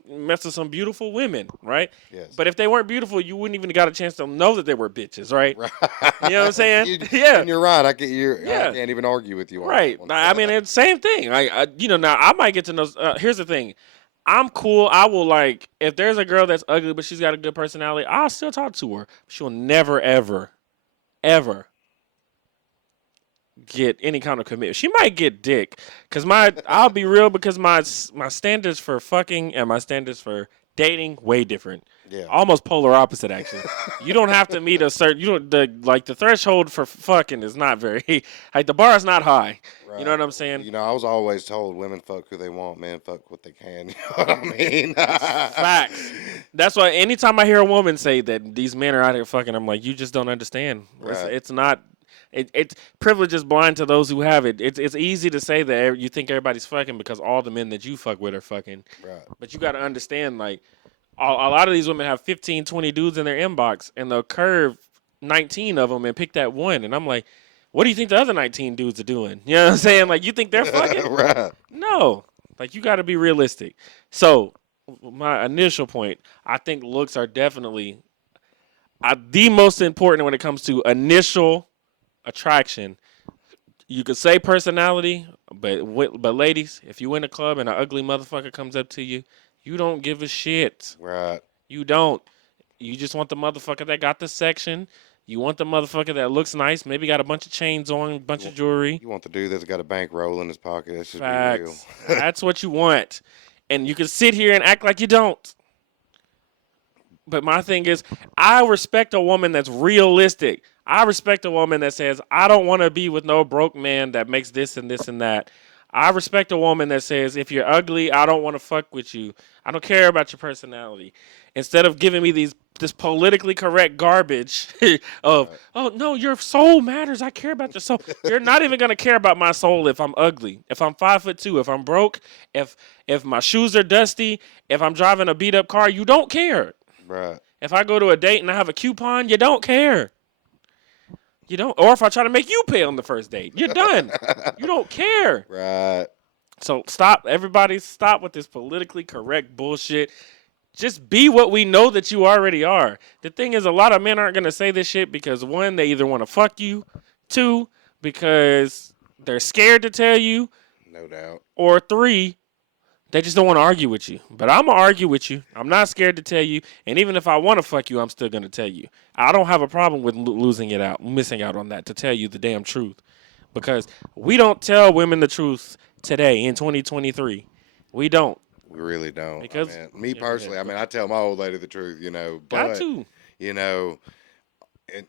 messed with some beautiful women, right? Yes. But if they weren't beautiful, you wouldn't even got a chance to know that they were bitches, right? Right. You know what I'm saying? Yeah. And you're right. I can't Yeah. even argue with you on Right. that one. I mean, it's the same thing. Now I might get to know. Here's the thing. I'm cool. I will if there's a girl that's ugly but she's got a good personality, I'll still talk to her. She'll never, ever, ever get any kind of commitment. She might get dick because I'll be real because my standards for fucking and my standards for dating way different. Yeah. Almost polar opposite actually. You don't have to meet a certain the threshold for fucking is not very like the bar is not high. Right. You know what I'm saying? You know, I was always told women fuck who they want, men fuck what they can. You know what I mean? Facts. That's why anytime I hear a woman say that these men are out here fucking, I'm like, you just don't understand. Right. It's not. It's privilege is blind to those who have it. It's easy to say that you think everybody's fucking because all the men that you fuck with are fucking. Right. But you got to understand, like, a lot of these women have 15, 20 dudes in their inbox, and they'll curve 19 of them and pick that one. And I'm like, what do you think the other 19 dudes are doing? You know what I'm saying? Like, you think they're fucking? Right. No. Like, you got to be realistic. So, my initial point, I think looks are definitely the most important when it comes to initial attraction. You could say personality, but ladies, if you in a club and an ugly motherfucker comes up to you, you don't give a shit. Right. You don't. You just want the motherfucker that got the section. You want the motherfucker that looks nice, maybe got a bunch of chains on, a bunch of jewelry. You want the dude that's got a bankroll in his pocket. That should Facts. be real. That's what you want. And you can sit here and act like you don't. But my thing is, I respect a woman that's realistic. I respect a woman that says, I don't want to be with no broke man that makes this and this and that. I respect a woman that says, if you're ugly, I don't want to fuck with you. I don't care about your personality. Instead of giving me this politically correct garbage of, Right. oh no, your soul matters. I care about your soul. You're not even gonna care about my soul if I'm ugly, if I'm 5'2", if I'm broke, if my shoes are dusty, if I'm driving a beat up car. You don't care. Right. If I go to a date and I have a coupon, you don't care. You don't. Or if I try to make you pay on the first date, you're done. You don't care. Right. So stop, everybody, stop with this politically correct bullshit. Just be what we know that you already are. The thing is, a lot of men aren't going to say this shit because, one, they either want to fuck you, two, because they're scared to tell you, No doubt. or three, they just don't want to argue with you. But I'm going to argue with you. I'm not scared to tell you. And even if I want to fuck you, I'm still going to tell you. I don't have a problem with missing out on that, to tell you the damn truth. Because we don't tell women the truth today in 2023. We don't. We really don't. Because Me personally, I tell my old lady the truth, got but to. you know,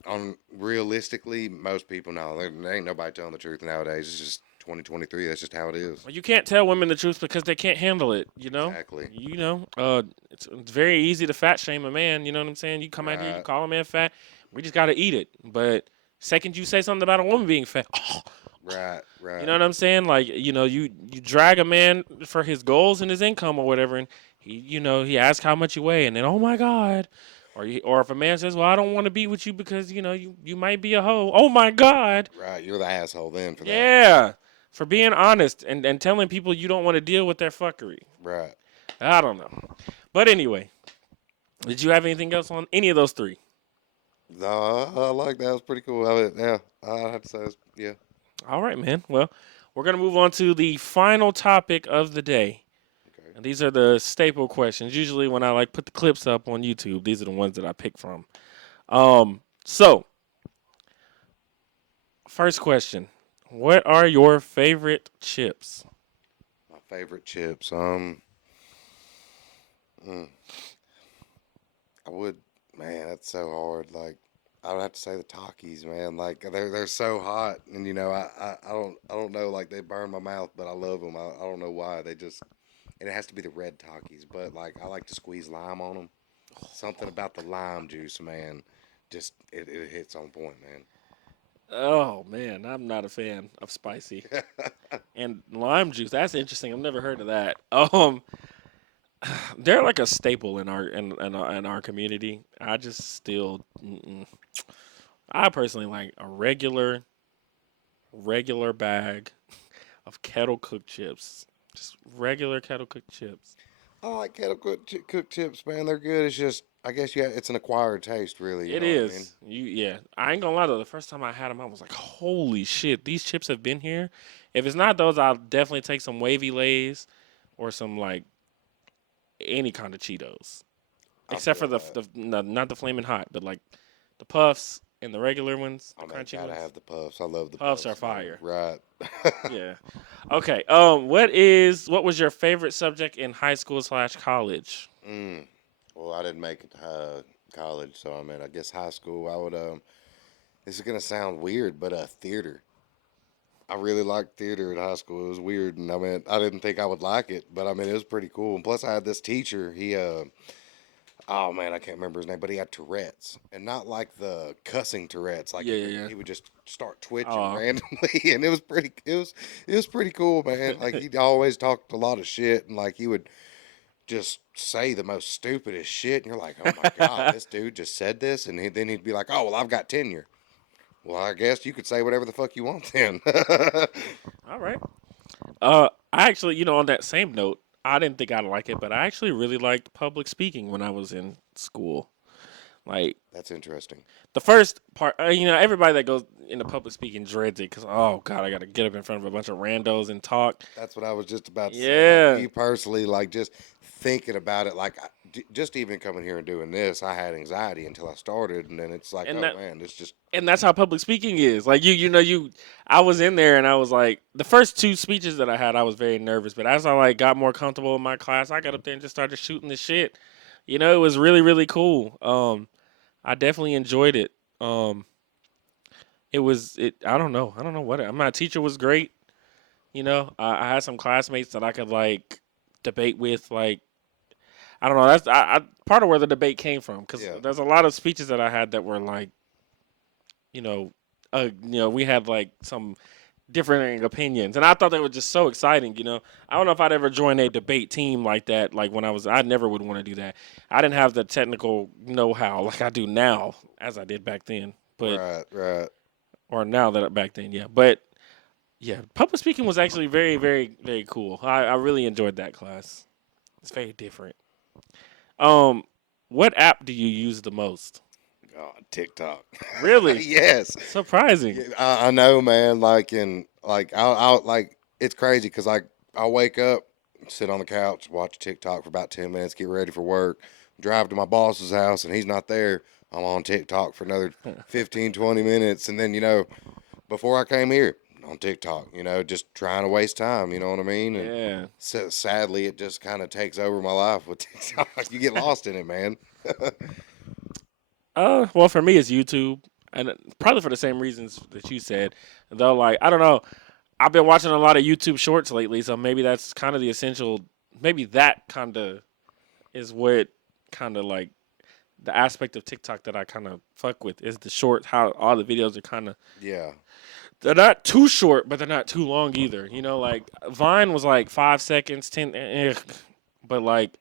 on realistically, most people know there ain't nobody telling the truth nowadays. It's just 2023. That's just how it is. Well, you can't tell women the truth because they can't handle it. Exactly. It's very easy to fat shame a man. You know what I'm saying? You come out here, you call a man fat. We just gotta eat it. But second you say something about a woman being fat, Right. you know what I'm saying? Like, you drag a man for his goals and his income or whatever, and he asks how much you weigh, and then, oh my God. Or if a man says, well, I don't want to be with you because, you might be a hoe. Oh my God. Right. You're the asshole then for that. Yeah. For being honest and telling people you don't want to deal with their fuckery. Right. I don't know. But anyway, did you have anything else on any of those three? No, I like that. It was pretty cool. Yeah, I have to say, yeah. All right, man. Well, we're going to move on to the final topic of the day. Okay. And these are the staple questions. Usually when I put the clips up on YouTube, these are the ones that I pick from. So, first question. What are your favorite chips? My favorite chips. I would, man, that's so hard. Like, I would have to say the Takis, man. Like, they're so hot, and I don't know. Like, they burn my mouth, but I love them. I don't know why. And it has to be the red Takis. But like, I like to squeeze lime on them. Something about the lime juice, man. Just it hits on point, man. Oh, man. I'm not a fan of spicy. And lime juice. That's interesting. I've never heard of that. They're like a staple in our community. I just still, I personally like a regular bag of kettle cooked chips. Just regular kettle cooked chips. I like kettle cooked chips, man. They're good. It's just, I guess, it's an acquired taste, really. You It know what I mean? is. Yeah. I ain't gonna lie though. The first time I had them, I was like, "Holy shit! These chips have been here." If it's not those, I'll definitely take some wavy lays or some any kind of Cheetos, I except for feel the, that. no, not the flaming hot, but like the puffs and the regular ones, the Oh man, crunchy gotta ones. have the puffs. I love the Puffs puffs. are Man. fire. Right. Yeah. Okay. What was your favorite subject in high school / college? Well, I didn't make it to college, so I guess high school. I would This is gonna sound weird, but theater. I really liked theater in high school. It was weird, and I didn't think I would like it, but it was pretty cool. And plus, I had this teacher. Oh man, I can't remember his name, but he had Tourette's, and not like the cussing Tourette's. Like Yeah. he would just start twitching Oh, randomly, and it was pretty cool, man. Like he always talked a lot of shit, and like he would just say the most stupidest shit, and you're like, oh my god, this dude just said this, and then he'd be like, oh well, I've got tenure. Well, I guess you could say whatever the fuck you want then. all right. I actually, on that same note, I didn't think I'd like it, but I actually really liked public speaking when I was in school. Like That's interesting. the first part, everybody that goes into public speaking dreads it because, oh god, I got to get up in front of a bunch of randos and talk. That's what I was just about to say. Yeah. Like, me personally, like just thinking about it, like just even coming here and doing this, I had anxiety until I started, and then it's like, And oh that- man, it's just And that's how public speaking is. Like I was in there and I was like, the first two speeches that I had, I was very nervous. But as I got more comfortable in my class, I got up there and just started shooting the shit. It was really, really cool. I definitely enjoyed it. I don't know what. My teacher was great. You know, I had some classmates that I could like debate with. Like, I don't know. That's part of where the debate came from because Yeah. there's a lot of speeches that I had that were like, we had like some different opinions, and I thought that was just so exciting. You know, I don't know if I'd ever join a debate team like that. Like when I never would want to do that. I didn't have the technical know-how like I do now, as I did back then. But Right. Right. or now that back then, yeah. But yeah, public speaking was actually very, very, very cool. I really enjoyed that class. It's very different. Um, what app do you use the most? Oh, TikTok. Really? Yes. Surprising. Yeah, I know, man. Like, and like, I'll like, it's crazy because like, I'll wake up, sit on the couch, watch TikTok for about 10 minutes, get ready for work, drive to my boss's house, and he's not there. I'm on TikTok for another 15, 20 minutes. And then, before I came here, on TikTok, just trying to waste time. You know what I mean? And Yeah. so, sadly, it just kind of takes over my life with TikTok. You get lost in it, man. Well, for me, it's YouTube, and probably for the same reasons that you said. Though, like, I don't know. I've been watching a lot of YouTube shorts lately, so maybe that's kind of the essential. Maybe that kind of is what kind of like the aspect of TikTok that I kind of fuck with is the shorts. How all the videos are kind of Yeah. they're not too short, but they're not too long either. You know, like Vine was like 5 seconds, 10, but like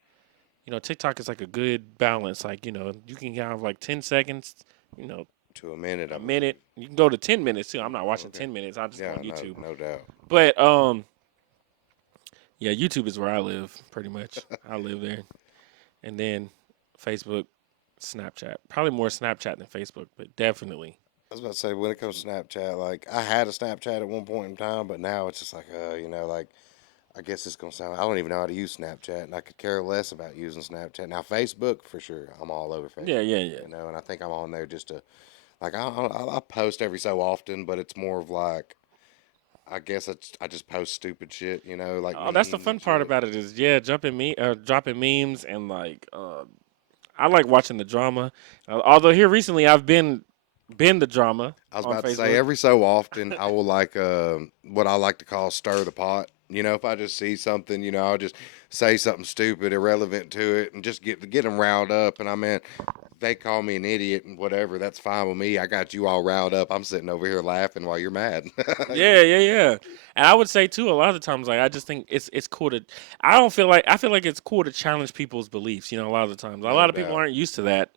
TikTok is like a good balance. Like you can have like 10 seconds, you know, To a minute, I a believe. minute. You can go to 10 minutes too. I'm not watching Okay. 10 minutes. I just go Yeah, on no, YouTube. no doubt. But yeah, YouTube is where I live pretty much. I live there, and then Facebook, Snapchat. Probably more Snapchat than Facebook, but definitely. I was about to say, when it comes to Snapchat, like, I had a Snapchat at one point in time, but now it's just like, like, I guess it's going to sound, I don't even know how to use Snapchat, and I could care less about using Snapchat. Now, Facebook, for sure, I'm all over Yeah, Facebook, yeah, yeah. and I think I'm on there just to, like, I post every so often, but it's more of like, I guess I just post stupid shit, like Oh, that's the memes fun and part shit. about it is dropping memes and like I like watching the drama. Although here recently I've been the drama I was on about to say, Facebook. every so often I will like what I like to call stir the pot. If I just see something, I'll just say something stupid, irrelevant to it, and just get them riled up. And I mean, they call me an idiot and whatever. That's fine with me. I got you all riled up. I'm sitting over here laughing while you're mad. Yeah, yeah, yeah. And I would say too, a lot of the times, like I just think it's cool to. I feel like it's cool to challenge people's beliefs. A lot of the times, a No lot of people doubt. aren't used to that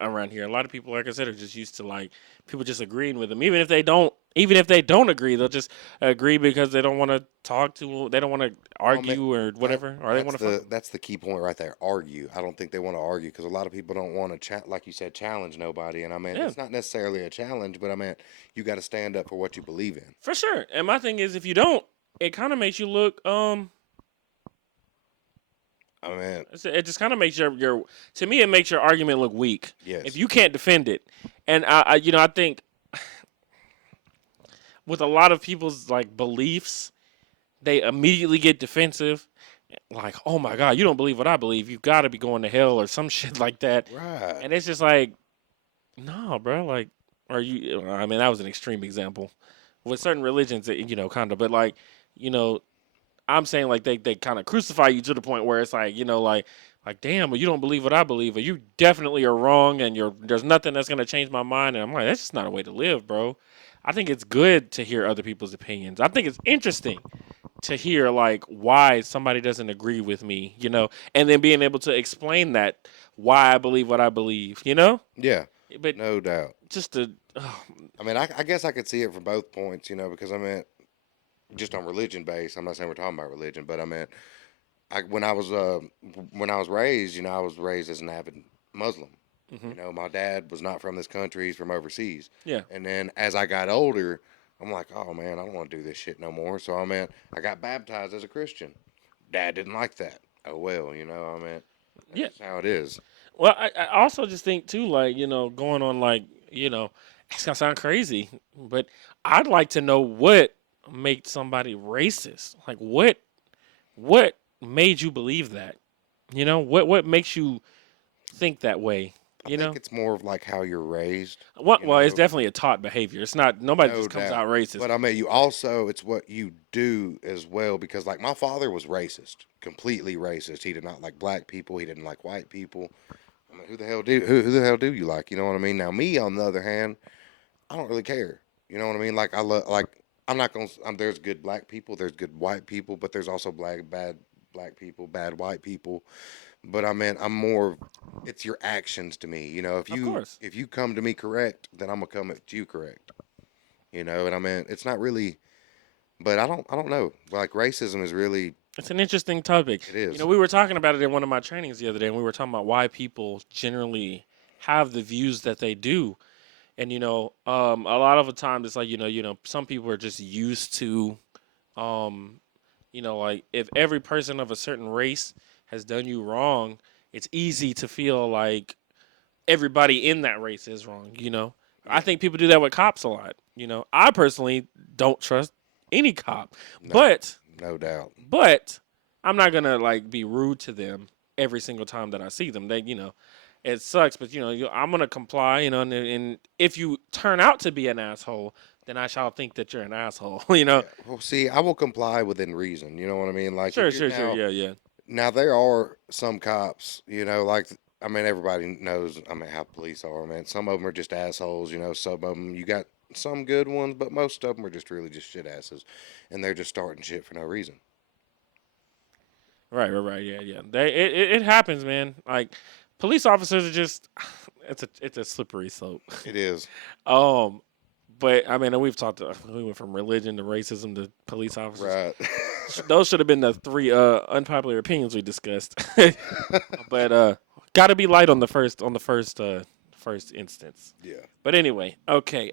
around here. A lot of people, like I said, are just used to like people just agreeing with them. Even if they don't agree, they'll just agree because they don't want to talk to, they don't want to Well, man, argue or that whatever, or they want to fuck. that's the key point right there. Argue. I don't think they want to argue because a lot of people don't want to like you said, challenge nobody. And I mean, Yeah, it's not necessarily a challenge, but I mean, you got to stand up for what you believe in. for sure. And my thing is, if you don't, it kind of makes you look I mean, it just kind of makes your to me it makes your argument look weak if yes. you can't defend it. And I think with a lot of people's like beliefs, they immediately get defensive. Like, oh my god, you don't believe what I believe. You got to be going to hell or some shit like that. Right. And it's just like, no, bro. Like, are you? I mean, that was an extreme example with certain religions, kind of. But like, you know, I'm saying like they kind of crucify you to the point where it's like like damn, well you don't believe what I believe, or you definitely are wrong, and there's nothing that's gonna change my mind. And I'm like, that's just not a way to live, bro. I think it's good to hear other people's opinions. I think it's interesting to hear like why somebody doesn't agree with me, and then being able to explain that why I believe what I believe, Yeah. But No doubt. just to, oh, I mean, I guess I could see it from both points, because I mean, just on religion base. I'm not saying we're talking about religion, but I mean, I when I was raised, I was raised as an avid Muslim. hmm My dad was not from this country; he's from overseas. yeah, And then as I got older, I'm like, oh man, I don't want to do this shit no more. So I mean, I got baptized as a Christian. Dad didn't like that. Oh well, I mean, that's yeah. just how it is. Well, I also just think too, like going on like it's gonna sound crazy, but I'd like to know what made somebody racist. Like what made you believe that? What makes you think that way? I You think know, it's more of like how you're raised, what? you Well, it's know, definitely a taught behavior. It's not nobody no just comes doubt. out racist. But I mean, you also, it's what you do as well, because like my father was racist, completely racist. He did not like black people. He didn't like white people. I mean, who the hell do you like? You know what I mean? Now me, on the other hand, I don't really care. You know what I mean? Like I love, like I'm not gonna. There's good black people, there's good white people, but there's also bad black people, bad white people. But I mean, I'm more. It's your actions to me. You know, Of course, if you come to me correct, then I'm gonna come at you correct. You know, and I mean, it's not really. But I don't know. Like racism is really. it's an interesting topic. It is. We were talking about it in one of my trainings the other day, and we were talking about why people generally have the views that they do. And a lot of the time it's like some people are just used to, um, like if every person of a certain race has done you wrong, it's easy to feel like everybody in that race is wrong. I Yeah. think people do that with cops a lot. I personally don't trust any cop, No. but No doubt. but I'm not gonna like be rude to them every single time that I see them. It sucks, but I'm gonna comply. And if you turn out to be an asshole, then I shall think that you're an asshole. Yeah. Well, see, I will comply within reason. You know what I mean? Like if Sure, you're sure, sure. now. Yeah, yeah. Now there are some cops, you know, like I mean everybody knows. I mean how police are, man. Some of them are just assholes, you know. Some of them you got some good ones, but most of them are just really just shit asses, and they're just starting shit for no reason. Right, right, right. Yeah, yeah. It happens, man. Like police officers are just it's a slippery slope. It is. um, but I mean, we've talked. We went from religion to racism to police officers. Right. Those should have been the three unpopular opinions we discussed. But got to be light on the first instance. Yeah. But anyway, okay.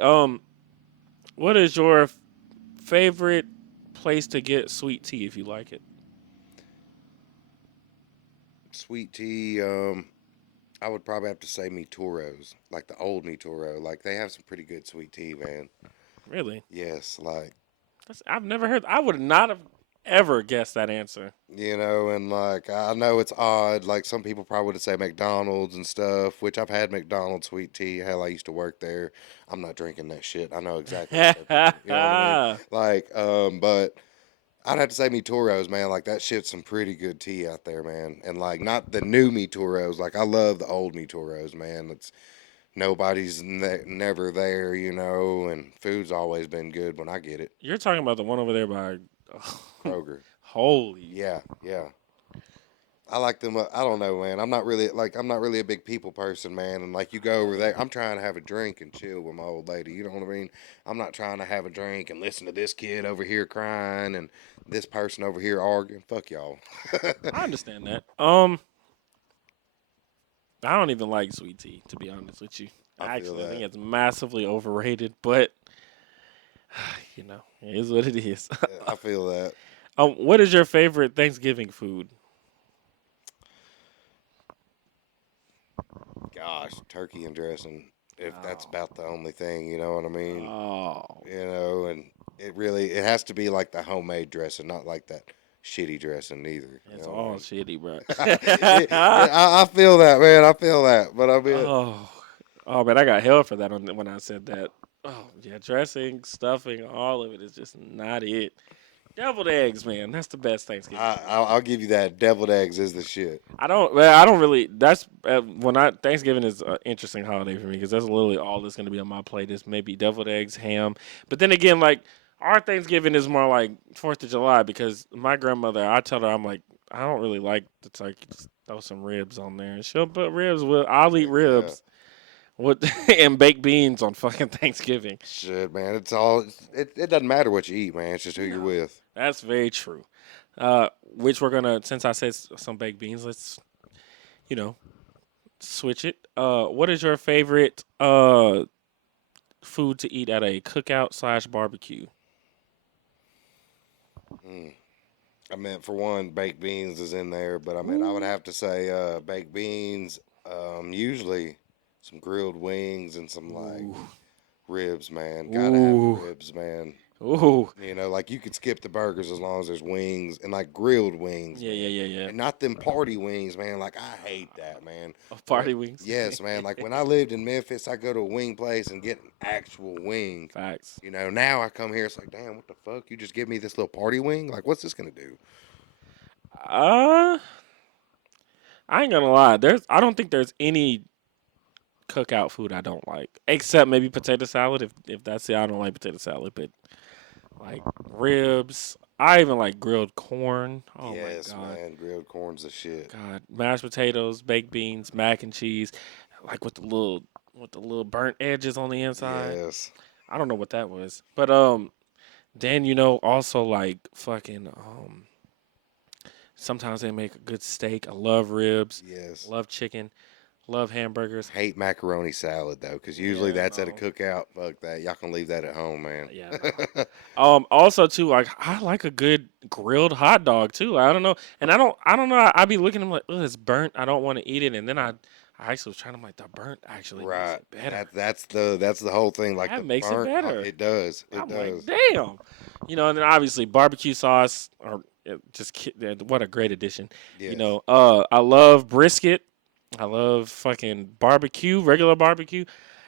What is your favorite place to get sweet tea if you like it? Sweet tea. I would probably have to say Me Toros, like the old Me Toro. Like they have some pretty good sweet tea, man. Really? Yes, like I've never heard. I would not have ever guessed that answer. you know, and like I know it's odd. Like some people probably would say McDonald's and stuff, which I've had McDonald's sweet tea. Hell, I used to work there. I'm not drinking that shit. I know exactly what they're thinking. You know what I mean? Like, but I'd have to say Me Toros, man. Like that shit's some pretty good tea out there, man. And like not the new Me Toros. Like I love the old Me Toros, man. It's never there, you know, and food's always been good when I get it. You're talking about the one over there by. Kroger. Holy. Yeah, yeah. I like them. I don't know, man. I'm not really a big people person, man. And like you go over there, I'm trying to have a drink and chill with my old lady. You know what I mean? I'm not trying to have a drink and listen to this kid over here crying and this person over here arguing. Fuck y'all. I understand that. I don't even like sweet tea, to be honest with you. I feel Actually, I think that. it's massively overrated, but it is what it is. I feel that. What is your favorite Thanksgiving food? Gosh, turkey and dressing. If that's Oh, about the only thing, you know what I mean? oh, You know, and it has to be like the homemade dressing, not like that shitty dressing either. You it's know what I all mean? shitty, bro. I feel that, man. I feel that. But I mean, Oh, oh man, I got hell for that when I said that. Oh yeah, dressing, stuffing, all of it is just not it. Deviled eggs, man, that's the best Thanksgiving food. I'll give you that. Deviled eggs is the shit. I don't really. That's when I Thanksgiving is an interesting holiday for me because that's literally all that's going to be on my plate is maybe deviled eggs, ham. But then again, like our Thanksgiving is more like Fourth of July because my grandmother, I tell her I'm like I don't really like the turkey. Just throw some ribs on there, and she'll put ribs. I'll eat Heck yeah. ribs with and baked beans on fucking Thanksgiving. Shit, man. It's all. It doesn't matter what you eat, man. It's just who you're No, with. that's very true. Which we're gonna since I said some baked beans, let's you know switch it. What is your favorite food to eat at a cookout/barbecue? Mm. I mean, for one, baked beans is in there, but I mean, I would Ooh. have to say baked beans. Usually some grilled wings and some like Ooh. ribs, man. Gotta have the Ooh. ribs, man. Ooh. You know, like you could skip the burgers as long as there's wings and like grilled wings, Yeah, man. yeah, yeah, yeah. And not them party wings, man. Like I hate that, man. Oh, When it, party wings. yes, man. Like when I lived in Memphis, I go to a wing place and get an actual wing. Facts. You know, now I come here, it's like, damn, what the fuck? You just give me this little party wing? Like, what's this gonna do? Uh, I ain't gonna lie. I don't think there's any cookout food I don't like, except maybe potato salad. If that's it, I don't like potato salad, but like ribs. I even like grilled corn. Oh my Yes, god, man. Grilled corn's the shit. god, mashed potatoes, baked beans, mac and cheese, like with the little burnt edges on the inside. Yes. I don't know what that was, but then also like fucking sometimes they make a good steak. I love ribs, Yes. love chicken, love hamburgers. Hate macaroni salad though, because usually Yeah, that's at a no. cookout. Fuck that. Y'all can leave that at home, man. Yeah, no. Also too, like I like a good grilled hot dog too. I don't know, and I don't know. I be looking at them like, oh, it's burnt. I don't want to eat it, and then I actually was trying to like the burnt actually makes Right. it better. That's the whole thing. Like That the makes it burnt, better. it does. It I'm like, does. damn, and then obviously barbecue sauce or what a great addition. Yes. I love brisket. I love fucking barbecue, regular barbecue.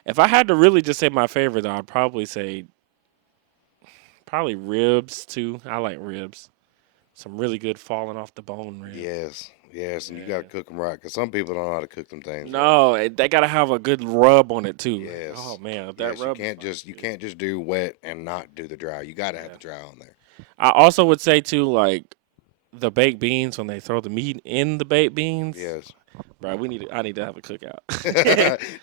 If I had to really just say my favorite, though, I'd probably say probably ribs too. I like ribs. Some really good falling off the bone ribs. Yes. Yes. And you gotta Yeah. cook them right, because some people don't know how to cook them things right. No, they gotta have a good rub on it too. Oh Yes. man, if that Yes. You rub is can't fine, just you dude. can't just do wet and not do the dry. You gotta have Yeah. the dry on there. I also would say too, like the baked beans when they throw the meat in the baked beans. Yes. Bro, I need to have a cookout.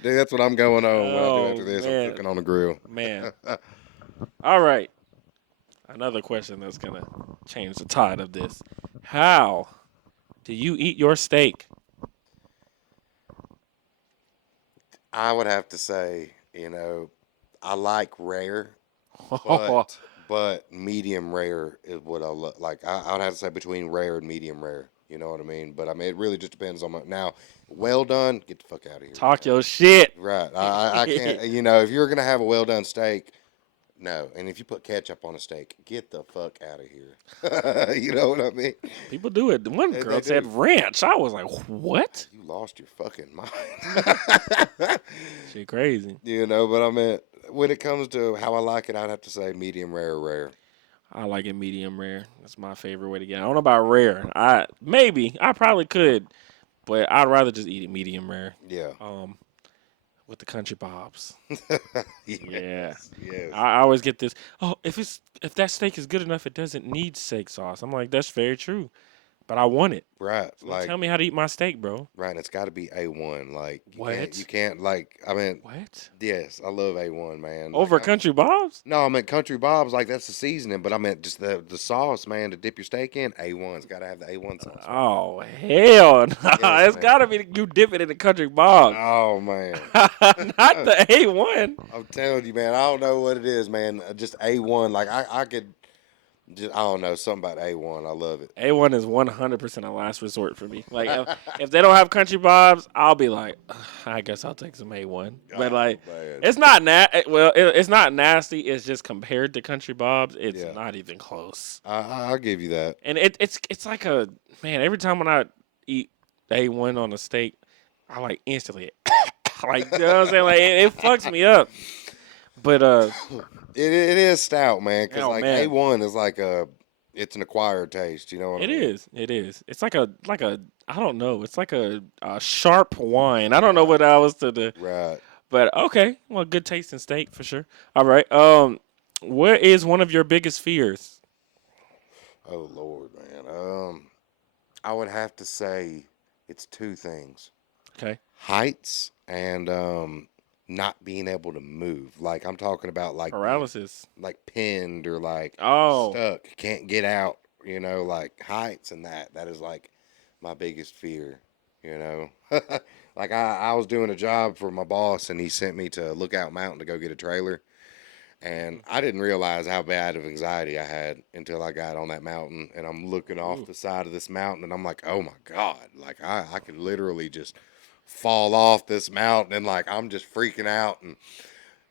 Dude, that's what I'm going on when I do after Oh this. I'm man, cooking on the grill. man. All right, another question that's gonna change the tide of this. How do you eat your steak? I would have to say, I like rare, but medium rare is what I look like. I would have to say between rare and medium rare. You know what I mean? But I mean, it really just depends on my now. Well done, get the fuck out of here. Talk your shit. Right. I can't. If you're gonna have a well done steak, no. And if you put ketchup on a steak, get the fuck out of here. You know what I mean? People do it. One They girl said do. ranch. I was like, what? You lost your fucking mind. Shit, crazy. But I mean, when it comes to how I like it, I'd have to say medium rare, rare. I like it medium rare. That's my favorite way to get it. I don't know about rare. I probably could, but I'd rather just eat it medium rare. Yeah. With the country bobs. Yes. Yeah. Yes. I always get this. Oh, if that steak is good enough, it doesn't need steak sauce. I'm like, that's very true, but I want it. Right. So Like tell me how to eat my steak, bro. right. And it's got to be A1. Like What? you can't like. I mean, What? yes, I love A1, man. Over Like, country bobs? no, I meant Country Bob's, like that's the seasoning, but I meant just the sauce, man, to dip your steak in. A1's got to have the A1 sauce. Man. Oh hell no! Yes, It's man. gotta be you dip it in the country bobs, Oh man, not the A1. I'm telling you, man, I don't know what it is, man. Just A1, like I could, just I don't know something about A1. I love it. A1 is 100% a last resort for me. Like if they don't have country bobs, I'll be like, "Ugh, I guess I'll take some A1. But Oh, like, man. it's not it's not nasty. It's just compared to country bobs, it's Yeah. not even close. I'll give you that. And it's like a man. Every time when I eat A1 on a steak, I like instantly like you know what I'm saying. Like it fucks me up. But It is stout, man, because Oh, like man. A1 is like it's an acquired taste. You know what I it mean? is. It is. It's like a I don't know. It's like a sharp wine. I don't know what else to do. Right. But okay, well, good tasting steak for sure. All right. What is one of your biggest fears? Oh Lord, man. I would have to say it's two things: Okay. heights and not being able to move. Like I'm talking about like being, Paralysis. like pinned or like Oh, stuck, can't get out. Like heights and that is like my biggest fear. You know, like I was doing a job for my boss and he sent me to Lookout Mountain to go get a trailer. And I didn't realize how bad of anxiety I had until I got on that mountain and I'm looking off Ooh. the side of this mountain and I'm like, oh my God, like I could literally just fall off this mountain and like I'm just freaking out. And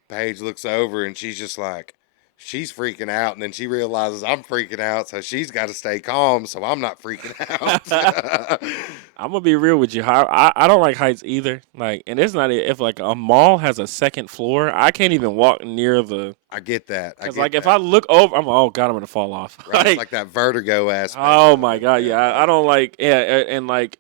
Paige looks over and she's just like, she's freaking out, and then she realizes I'm freaking out, so she's got to stay calm, so I'm not freaking out. I'm gonna be real with you. I don't like heights either. Like, and it's not if like a mall has a second floor, I can't even walk near the. I get that. I Cause get like if that. I look over, I'm oh god, I'm gonna fall off. Right, it's like that vertigo aspect. Oh Of my it. god, yeah, I don't like and like,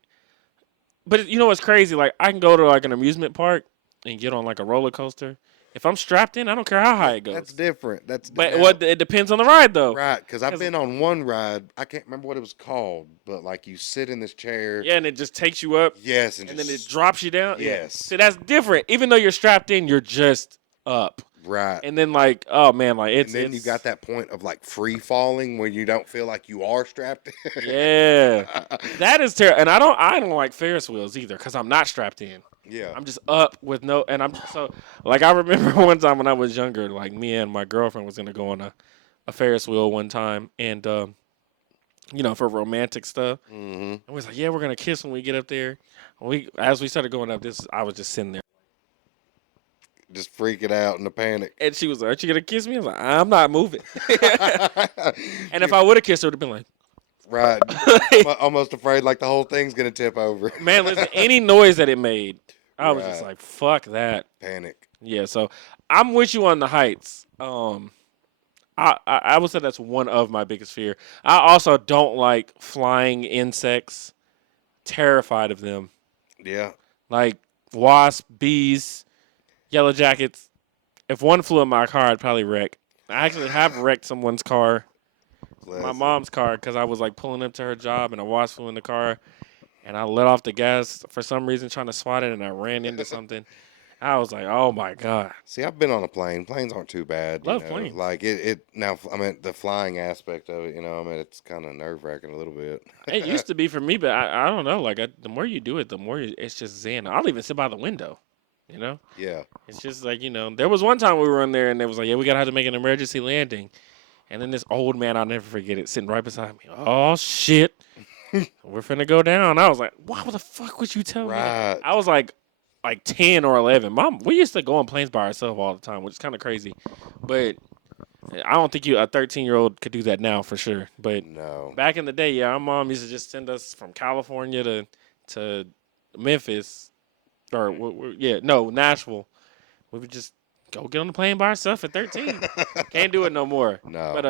but you know what's crazy? Like I can go to like an amusement park and get on like a roller coaster. If I'm strapped in, I don't care how high it goes. That's different. But what it depends on the ride though. Right, because I've been on one ride. I can't remember what it was called, but like you sit in this chair. Yeah, and it just takes you up. Yes, and then it drops you down. Yes. Yeah. See, that's different. Even though you're strapped in, you're just up. Right. And then like, oh man, like it's. And then you got that point of like free falling where you don't feel like you are strapped in. Yeah, that is terrible. And I don't like Ferris wheels either because I'm not strapped in. Yeah. I'm just up with no, and I'm so like I remember one time when I was younger, like me and my girlfriend was gonna go on a Ferris wheel one time, and you know, for romantic stuff. Mm-hmm. And we was like, yeah, we're gonna kiss when we get up there. As we started going up, I was just sitting there. Just freaking out in a panic. And she was like, aren't you going to kiss me? I was like, I'm not moving. And if I would have kissed her, it would have been like. Right. I'm almost afraid like the whole thing's going to tip over. Man, listen, any noise that it made, I was just like, fuck that. Panic. Yeah, so I'm with you on the heights. I would say that's one of my biggest fear. I also don't like flying insects. Terrified of them. Yeah. Like wasps, bees, yellow jackets. If one flew in my car, I'd probably wreck. I actually have wrecked someone's car, my mom's car, because I was like pulling up to her job and a wasp flew in the car, and I let off the gas for some reason trying to swat it, and I ran into something. I was like, oh my god. See, I've been on a plane. Planes aren't too bad. Love planes. Like it now. I mean, the flying aspect of it. I mean, it's kind of nerve wracking a little bit. It used to be for me, but I don't know. Like the more you do it, the more it's just zen. I'll even sit by the window. Yeah. It's just like, there was one time we were in there and they was like, yeah, we gotta have to make an emergency landing. And then this old man, I'll never forget it, sitting right beside me. Oh shit. We're finna go down. I was like, why the fuck would you tell me that? I was like 10 or 11. Mom, we used to go on planes by ourselves all the time, which is kind of crazy. But I don't think a 13-year-old could do that now for sure. But no. Back in the day, yeah, our mom used to just send us from California to Memphis. Nashville. We would just go get on the plane by ourselves at 13. Can't do it no more. No. But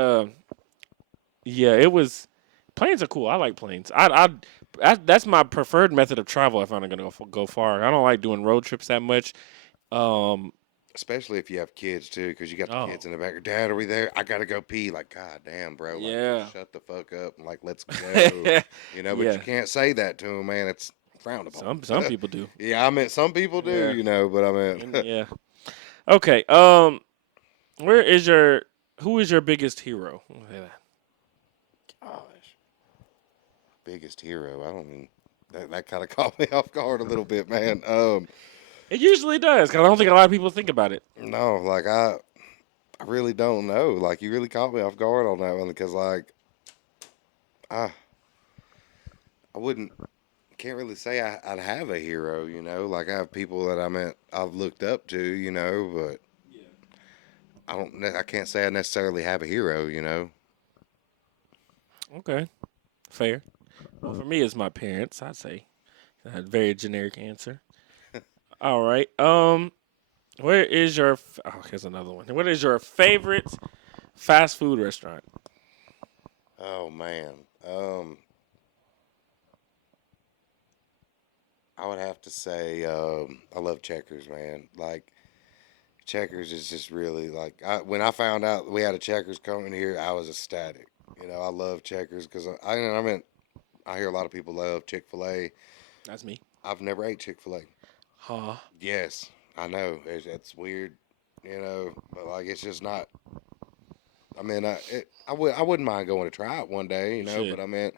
yeah, it was. Planes are cool. I like planes. That's my preferred method of travel if I'm gonna go far. I don't like doing road trips that much. Especially if you have kids too, because you got the kids in the back. Dad, are we there? I gotta go pee. Like, god damn, bro. Like, yeah. Shut the fuck up and like, let's go. But you can't say that to them, man. It's frowned upon. Some people do. Yeah, I mean, some people do. But I mean, yeah. Okay. Who is your biggest hero? Gosh, biggest hero. I don't mean that kind of caught me off guard a little bit, man. It usually does, because I don't think a lot of people think about it. No, like I really don't know. Like you really caught me off guard on that one because like I can't really say I'd have a hero, Like I have people that I've looked up to, but I can't say I necessarily have a hero, Okay, fair. Well, for me, it's my parents. I'd say a very generic answer. All right. Where is your? Here's another one. What is your favorite fast food restaurant? Oh man. I would have to say I love Checkers, man. Like Checkers is just really like when I found out we had a Checkers coming here, I was ecstatic. I love Checkers because I hear a lot of people love Chick-fil-A. That's me. I've never ate Chick-fil-A. Huh? Yes, I know it's weird, but like it's just not. I mean, I wouldn't mind going to try it one day, but I mean,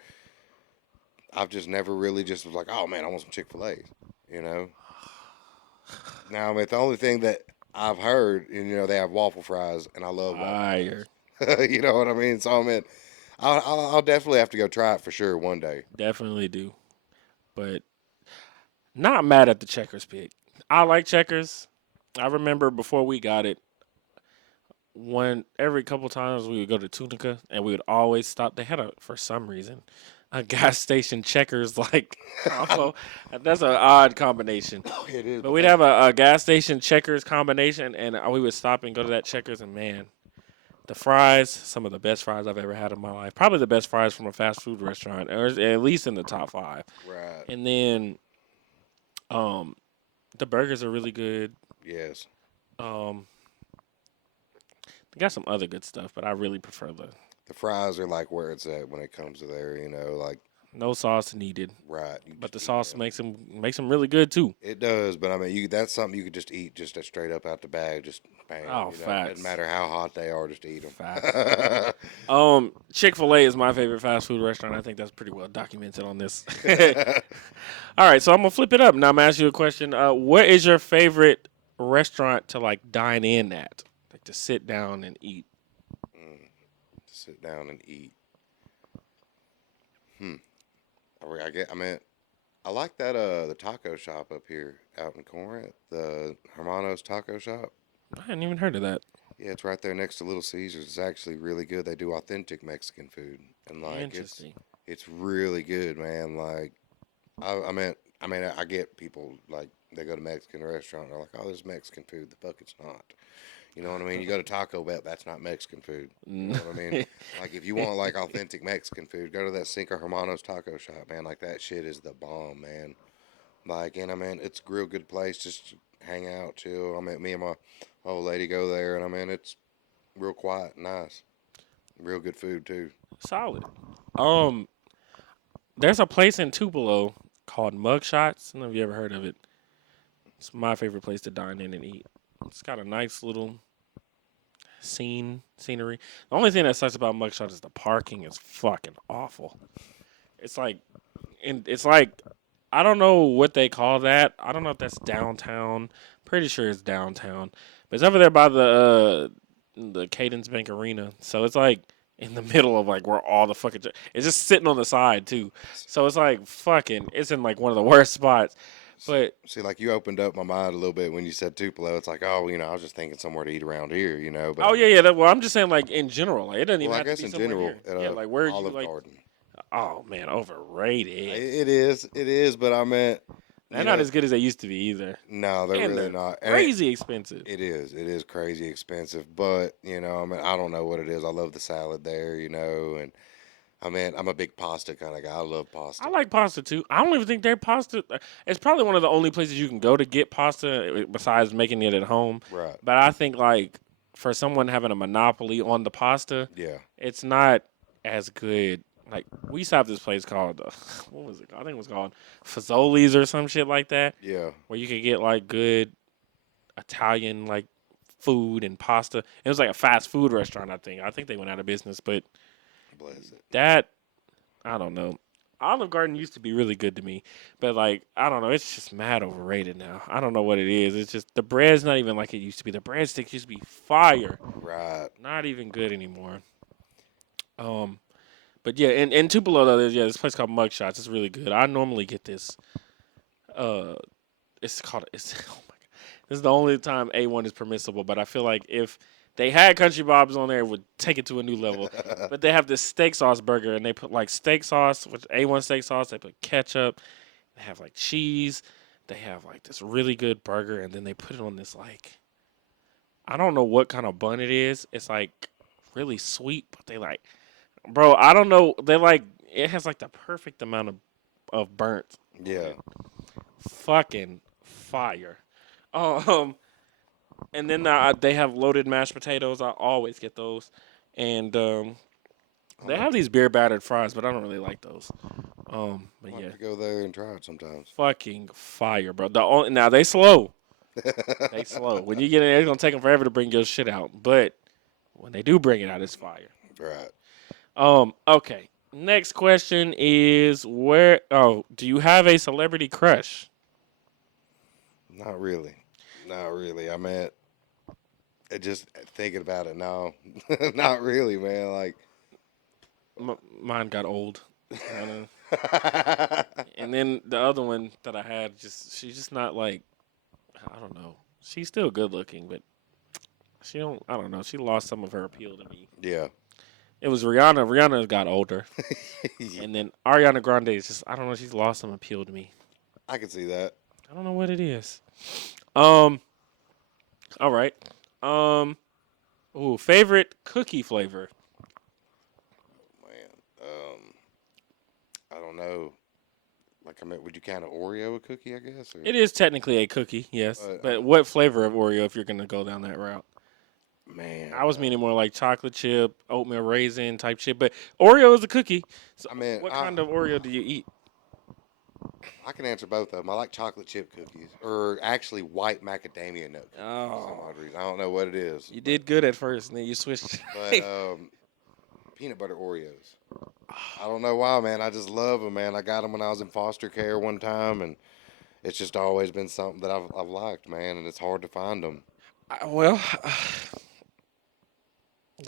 I've just never really just was like, oh man, I want some Chick-fil-A, Now, I mean, the only thing that I've heard, they have waffle fries, and I love waffle fries. You know what I mean? So I mean, I'll definitely have to go try it for sure one day. Definitely do, but not mad at the Checkers pick. I like Checkers. I remember before we got it, when every couple times we would go to Tunica and we would always stop. They had for some reason a gas station Checkers like combo. That's an odd combination. It is, But but we'd they have a gas station Checkers combination, and we would stop and go to that Checkers, and man, the fries, some of the best fries I've ever had in my life. Probably the best fries from a fast food restaurant, or at least in the top five. right. And then, um, the burgers are really good. Yes. Um, they got some other good stuff, but I really prefer the The fries are like where it's at when it comes to there, like no sauce needed. right. You But just the eat sauce them. makes them really good too. It does, but I mean, that's something you could just eat just straight up out the bag, just bam. Oh, Doesn't facts, matter how hot they are, just eat them. facts. Chick-fil-A is my favorite fast food restaurant. I think that's pretty well documented on this. All right, so I'm gonna flip it up. Now I'm gonna ask you a question. What is your favorite restaurant to like dine in at, like to sit down and eat? Sit down and eat. Hmm. I get. I mean, I like that. The taco shop up here out in Corinth, the Hermanos Taco Shop. I hadn't even heard of that. Yeah, it's right there next to Little Caesars. It's actually really good. They do authentic Mexican food, and like Interesting. it's really good, man. Like I get people like they go to Mexican restaurant and they're like, oh, this is Mexican food. The fuck it's not. You know what I mean? You go to Taco Bell, that's not Mexican food. You know what I mean? Like if you want like authentic Mexican food, go to that Cinco Hermanos taco shop, man. Like that shit is the bomb, man. Like and I mean it's a real good place just to hang out, chill. I mean me and my old lady go there and I mean it's real quiet, nice. Real good food too. Solid. Um, there's a place in Tupelo called Mugshots. I don't know if you ever heard of it. It's my favorite place to dine in and eat. It's got a nice little scenery. The only thing that sucks about Mugshot is the parking is fucking awful. It's like, it's like, I don't know what they call that. I don't know if that's downtown. Pretty sure it's downtown, but it's over there by the Cadence Bank Arena. So it's like in the middle of like where all the fucking it's just sitting on the side too. So it's like fucking. It's in like one of the worst spots. But See, like you opened up my mind a little bit when you said Tupelo. It's like, oh, I was just thinking somewhere to eat around here, But oh yeah, yeah. Well, I'm just saying like in general. Like it doesn't well, even I have to guess be in somewhere general, here. at Yeah, like where you Olive like. Garden. Oh man, overrated. It is. But I meant, They're not as good as they used to be either. no, they're And really they're not. crazy expensive. It is crazy expensive. But I mean, I don't know what it is. I love the salad there, and I mean, I'm a big pasta kind of guy. I love pasta. I like pasta too. I don't even think their pasta. It's probably one of the only places you can go to get pasta besides making it at home. Right. But I think like for someone having a monopoly on the pasta, Yeah. it's not as good. Like we used to have this place called what was it? I think it was called Fazoli's or some shit like that, Yeah. where you could get like good Italian like food and pasta. It was like a fast food restaurant. I think they went out of business, but Bless it. that I don't know. Olive Garden used to be really good to me, but like I don't know, it's just mad overrated now. I don't know what it is. It's just the bread's not even like it used to be. The breadsticks used to be fire, Right. not even good anymore. But yeah, in Tupelo though, there's this place called Mugshots. It's really good. I normally get this. Uh, it's oh my god, this is the only time A1 is permissible. But I feel like if they had Country Bob's on there, it would take it to a new level. But they have this steak sauce burger, and they put like steak sauce, which A1 steak sauce. They put ketchup. They have like cheese. They have like this really good burger, and then they put it on this like I don't know what kind of bun it is. It's like really sweet, but they like, bro. I don't know. They like it has like the perfect amount of burnt. Yeah. Fucking fire. Um, and then they have loaded mashed potatoes. I always get those, and they have these beer battered fries, but I don't really like those. But I'll yeah, have to go there and try it sometimes. fucking fire, bro. Now they slow. They slow. When you get in there, it's gonna take them forever to bring your shit out. But when they do bring it out, it's fire. Right. Okay. Next question is where? Oh, do you have a celebrity crush? Not really. Not really. I mean, just thinking about it now. Not really, man. Like, Mine got old. And then the other one that I had, she's just not like, I don't know. She's still good looking, but She don't. I don't know. She lost some of her appeal to me. Yeah. It was Rihanna. Rihanna got older, and then Ariana Grande is just. I don't know. She's lost some appeal to me. I can see that. I don't know what it is. Um. All right. Um. Ooh, favorite cookie flavor. Man. I don't know. Like, I mean, would you count an Oreo a cookie, I guess? Or, It is technically a cookie, yes. but, But what flavor of Oreo if you're gonna go down that route? man. I was meaning more like chocolate chip, oatmeal raisin type shit. But Oreo is a cookie. So I mean, what kind of Oreo do you eat? I can answer both of them. I like chocolate chip cookies, or actually white macadamia nut cookies for some Oh, odd reason. I don't know what it is. you did good at first, and then you switched. But peanut butter Oreos. I don't know why, man. I just love them, man. I got them when I was in foster care one time, and it's just always been something that I've liked, man. And it's hard to find them. Well,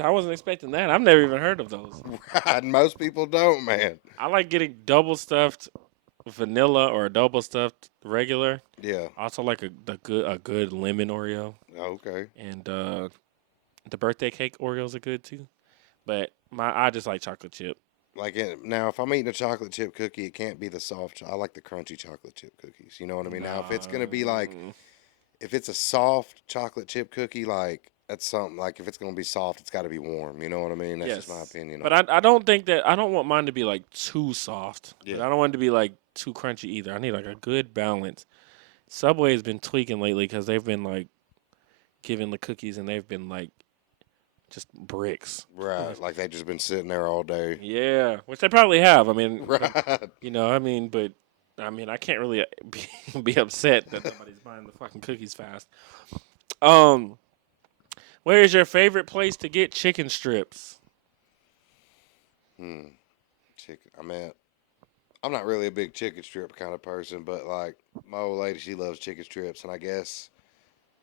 I wasn't expecting that. I've never even heard of those. Right? Most people don't, man. I like getting double stuffed vanilla or double stuffed regular. Yeah. I also like a good lemon Oreo, Okay. and the birthday cake Oreos are good too. But I just like chocolate chip. Like now, if I'm eating a chocolate chip cookie, it can't be the soft. I like the crunchy chocolate chip cookies. You know what I mean? Now, if it's gonna be like, No. if it's a soft chocolate chip cookie, like that's something. Like if it's gonna be soft, it's got to be warm. You know what I mean? That's just my opinion. But I don't think that I don't want mine to be like too soft. But Yeah. I don't want it to be like too crunchy either. I need like a good balance. Subway has been tweaking lately because they've been like giving the cookies and they've been like just bricks. Right. Like they've just been sitting there all day. Yeah, which they probably have. I mean, Right. you know, but I mean, I can't really be upset that somebody's buying the fucking cookies fast. Where is your favorite place to get chicken strips? Chicken. I mean, I'm not really a big chicken strip kind of person, but like my old lady, she loves chicken strips, and I guess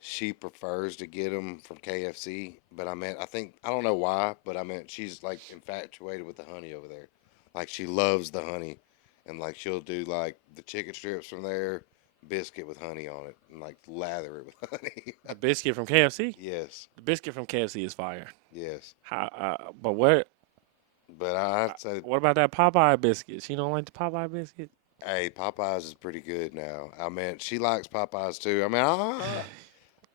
she prefers to get them from KFC. But I don't know why, but she's like infatuated with the honey over there. Like she loves the honey, and like she'll do like the chicken strips from there, biscuit with honey on it, and like lather it with honey. A biscuit from KFC? Yes, The biscuit from KFC is fire. yes. But what? But I'd say, What about that Popeye biscuit? You don't like the Popeye biscuit? hey, Popeyes is pretty good now. I mean, she likes Popeyes too. I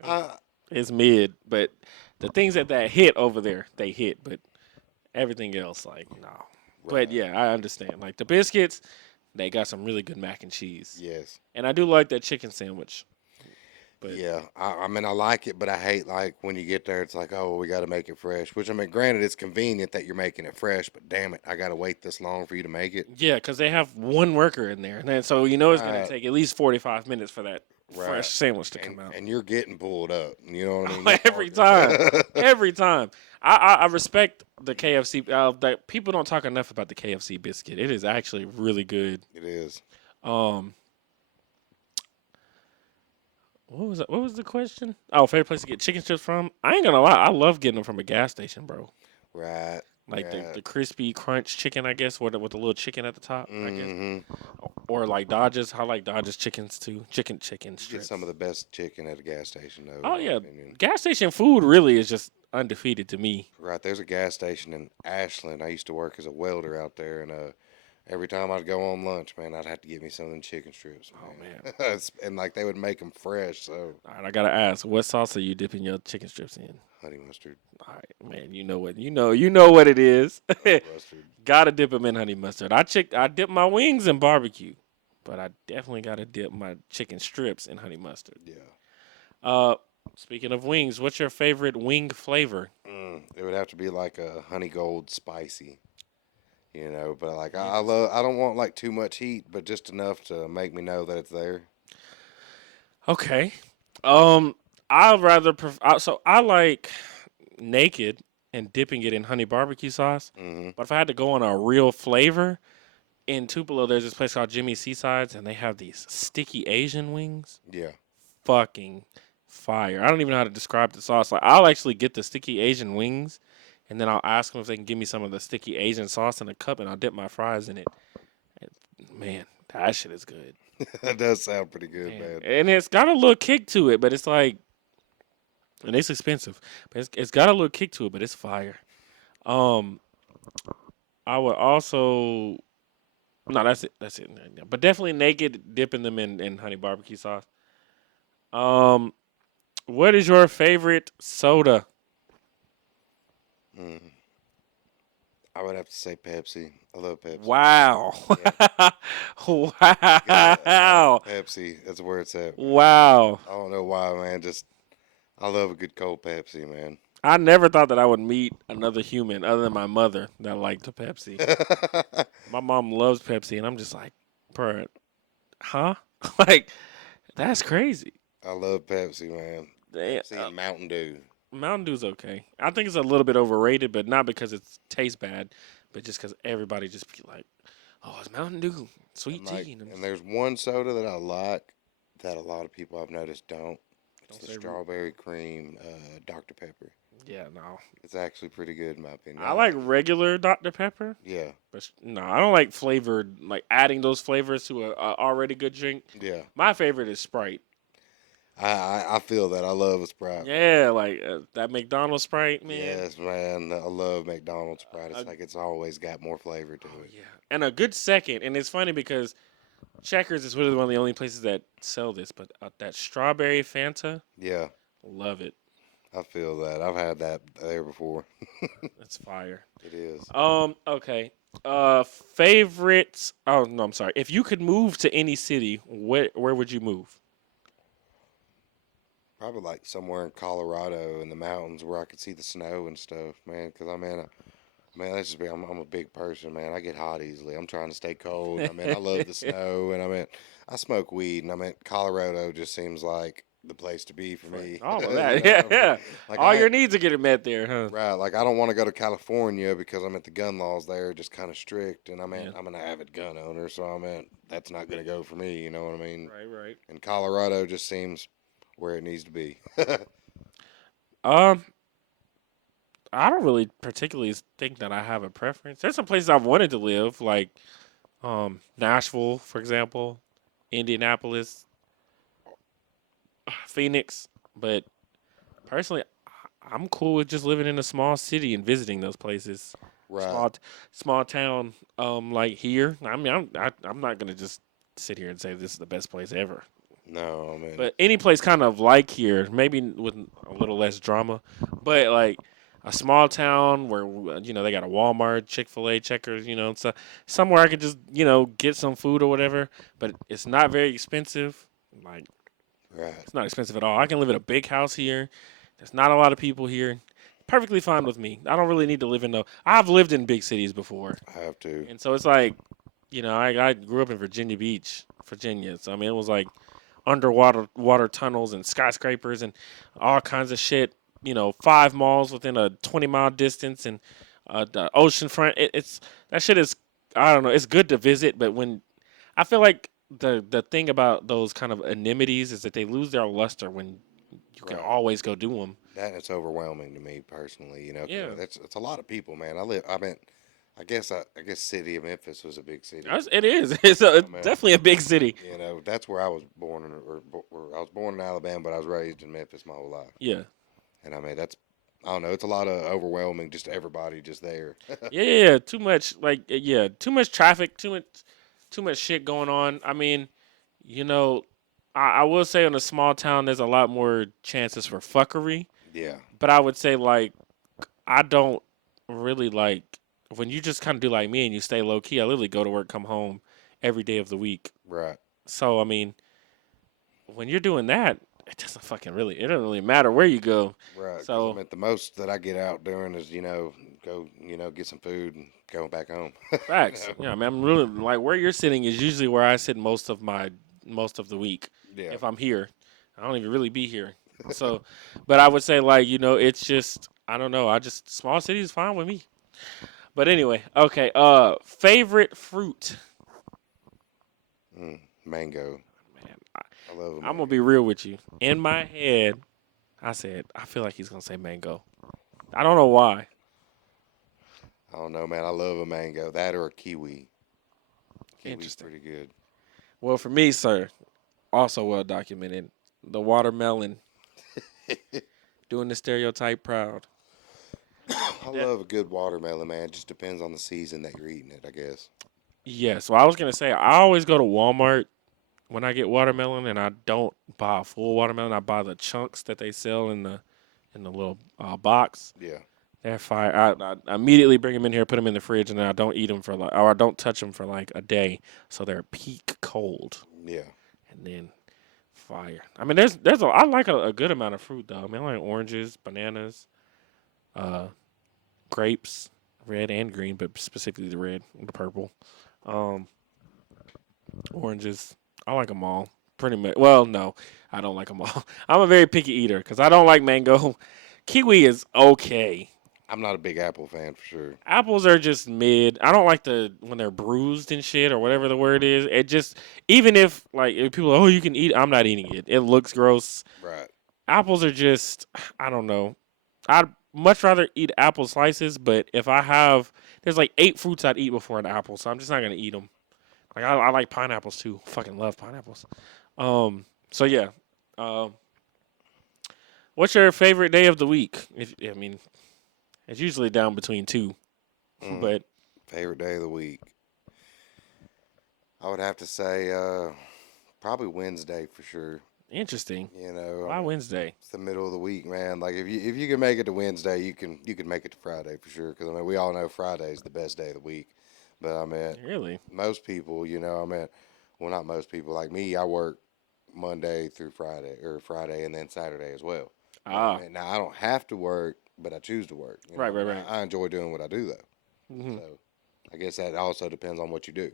mean, It's mid, but the things that hit over there, they hit. But everything else, like no. But right. yeah, I understand. Like the biscuits, they got some really good mac and cheese, Yes. and I do like that chicken sandwich. But Yeah, I mean, I like it, but I hate like when you get there, it's like, oh, we got to make it fresh. Which I mean, granted, it's convenient that you're making it fresh, but damn it, I got to wait this long for you to make it. yeah, because they have one worker in there, and then, so you know it's gonna Right. take at least 45 minutes for that Right. fresh sandwich to And, come out. and you're getting pulled up. You know what I mean? Every time, every time. I respect the KFC. That people don't talk enough about the KFC biscuit. It is actually really good. It is. What was that? What was the question? Oh, favorite place to get chicken strips from? I ain't gonna lie, I love getting them from a gas station, bro. Right. Like right. the crispy crunch chicken, I guess, with the little chicken at the top, I guess. Mm-hmm. Or like Dodge's. I like Dodge's chickens too. Chicken You get strips. some of the best chicken at a gas station, though. Oh in my yeah, opinion. gas station food really is just undefeated to me. Right. There's a gas station in Ashland. I used to work as a welder out there, and every time I'd go on lunch, man, I'd have to get me some of them chicken strips. Man. Oh man. And like they would make them fresh, so All right, I gotta ask, what sauce are you dipping your chicken strips in? honey mustard, All right, man, you know what it is. mustard. Gotta dip them in honey mustard. I dip my wings in barbecue, but I definitely gotta dip my chicken strips in honey mustard. Yeah. Speaking of wings, what's your favorite wing flavor? It would have to be like a honey gold spicy, But like I don't want like too much heat, but just enough to make me know that it's there. Okay. So I like naked and dipping it in honey barbecue sauce. Hmm. But if I had to go on a real flavor, in Tupelo there's this place called Jimmy's Seasides, and they have these sticky Asian wings. Yeah. Fucking fire. I don't even know how to describe the sauce. Like I'll actually get the sticky Asian wings, and then I'll ask them if they can give me some of the sticky Asian sauce in a cup, and I'll dip my fries in it. And, man, that shit is good. That does sound pretty good, man. And it's got a little kick to it, but it's like and it's expensive, but it's got a little kick to it, but it's fire. Um, I would also no, that's it. That's it. But definitely naked, dipping them in honey barbecue sauce. Um, what is your favorite soda? Mm. I would have to say Pepsi. I love Pepsi. Wow, Yeah, wow, Pepsi. That's where it's at, man. wow. I don't know why, man. Just I love a good cold Pepsi, man. I never thought that I would meet another human other than my mother that liked the Pepsi. My mom loves Pepsi, and I'm just like, bruh, huh? Like, that's crazy. I love Pepsi, man. Damn, Pepsi and Mountain Dew. Mountain Dew's okay. I think it's a little bit overrated, but not because it tastes bad, but just because everybody just be like, "Oh, it's Mountain Dew, sweet And like, tea." And I'm and just there's one soda that I like that a lot of people I've noticed don't. It's don't the say, strawberry cream Dr Pepper. yeah, no. It's actually pretty good in my opinion. I I like like it. regular Dr Pepper, Yeah, but no, I don't like flavored. Like adding those flavors to a already good drink. yeah. My favorite is Sprite. I feel that. I love a Sprite, man. Yeah, like that McDonald's Sprite, man. Yes, man. I love McDonald's Sprite. Uh, It's like it's always got more flavor to oh it. yeah, and a good second. And it's funny because Checkers is really one of the only places that sell this, but that strawberry Fanta, Yeah, love it. I feel that. I've had that there before. It's fire. It is. Okay. Favorites. Oh no, I'm sorry. If you could move to any city, where would you move? Probably like somewhere in Colorado in the mountains where I could see the snow and stuff, man. Because I mean, man, let's just be. I'm a big person, man. I get hot easily. I'm trying to stay cold. I mean, I love the snow, and I mean, I smoke weed, and I mean, Colorado just seems like the place to be for me. All of You that. know Yeah, what I mean? yeah. Like All your needs are getting met there, huh? right, like I don't want to go to California because I mean the gun laws there are just kind of strict, and I mean Yeah. I'm an avid gun owner, so I mean that's not gonna go for me. You know what I mean? Right, right. And Colorado just seems where it needs to be. Um, I don't really particularly think that I have a preference. There's some places I've wanted to live, like Nashville, for example, Indianapolis, Phoenix. But personally, I'm cool with just living in a small city and visiting those places. Right. Small town, like here. I mean, I'm not gonna just sit here and say this is the best place ever. No, I mean, But any place kind of like here, maybe with a little less drama, but like a small town where they got a Walmart, Chick-fil-A, Checkers, so somewhere I could just get some food or whatever. But it's not very expensive. Like right. it's not expensive at all. I can live in a big house here. There's not a lot of people here. Perfectly fine with me. I don't really need to live in no. I've lived in big cities before, I have to. and so it's like, I grew up in Virginia Beach, Virginia. So I mean, it was like underwater water tunnels and skyscrapers and all kinds of shit. 5 malls within a 20-mile distance and the ocean front. It's that shit is I don't know. It's good to visit, but when I feel like the thing about those kind of amenities is that they lose their luster when you can Right. always go do them. That is overwhelming to me personally. You know, 'cause Yeah, that's it's a lot of people, man. I mean, I guess city of Memphis was a big city. It is. It's I mean, definitely a big city. you know, that's where I was born, or I was born in Alabama, but I was raised in Memphis my whole life. Yeah. And I mean, I don't know, it's a lot of overwhelming, just everybody just there. Yeah, too much too much traffic, too much shit going on. I mean, you know, I will say in a small town there's a lot more chances for fuckery, Yeah, but I would say like I don't really like when you just kind of do like me and you stay low key. I literally go to work, come home every day of the week. right, So I mean, when you're doing that, it doesn't really matter where you go. right. Because I So mean, the most that I get out doing is go get some food and go back home. you facts. know, Yeah, I mean, I'm really like where you're sitting is usually where I sit most of the week yeah, if I'm here. I don't even really be here. So, but I would say like it's just I don't know. I just small city is fine with me. But anyway, okay. Favorite fruit. mango. Man, I love a I'm gonna mango. be real with you. In my head, I said I feel like he's gonna say mango. I don't know why. I don't know, man. I love a mango. That or a kiwi. Kiwi's Interesting. pretty good. Well, for me, sir, also well documented. The watermelon. Doing the stereotype proud. I That, love a good watermelon, man. It just depends on the season that you're eating it, I guess. yeah, so I was gonna say I always go to Walmart when I get watermelon, and I don't buy a full watermelon. I buy the chunks that they sell in the little box. Yeah, They're fire. I immediately bring them in here, put them in the fridge, and then I don't eat them for like, or I don't touch them for like a day, so they're peak cold, yeah. and then fire. I mean, there's I like a good amount of fruit though. I mean, I like oranges, bananas, uh, grapes, red and green, but specifically the red and the purple. Um, Oranges, I like them all. Pretty much. Well, no, I don't like them all. I'm a very picky eater because I don't like mango. Kiwi is okay. I'm not a big apple fan for sure. Apples are just mid. I don't like the when they're bruised and shit or whatever the word is. It just even if like if people are, oh you can eat, I'm not eating it. It looks gross. Right. Apples are just I don't know. I'd much rather eat apple slices, but if I have there's like 8 fruits I'd eat before an apple, so I'm just not gonna eat them. Like I like pineapples too. Fucking love pineapples. So yeah. Um. What's your favorite day of the week? If I mean, it's usually down between two, Mm, but favorite day of the week. I would have to say probably Wednesday for sure. interesting. You know, I Why mean, Wednesday? it's the middle of the week, man. Like if you can make it to Wednesday, you can make it to Friday for sure. Because I mean, we all know Friday is the best day of the week. But I mean, Really? most people, I mean, well, not most people. Like me, I work Monday through Friday, or Friday and then Saturday as well. But I Ah, mean, now I don't have to work, but I choose to work. right, right, And right. I enjoy doing what I do though. Hmm. So I guess that also depends on what you do.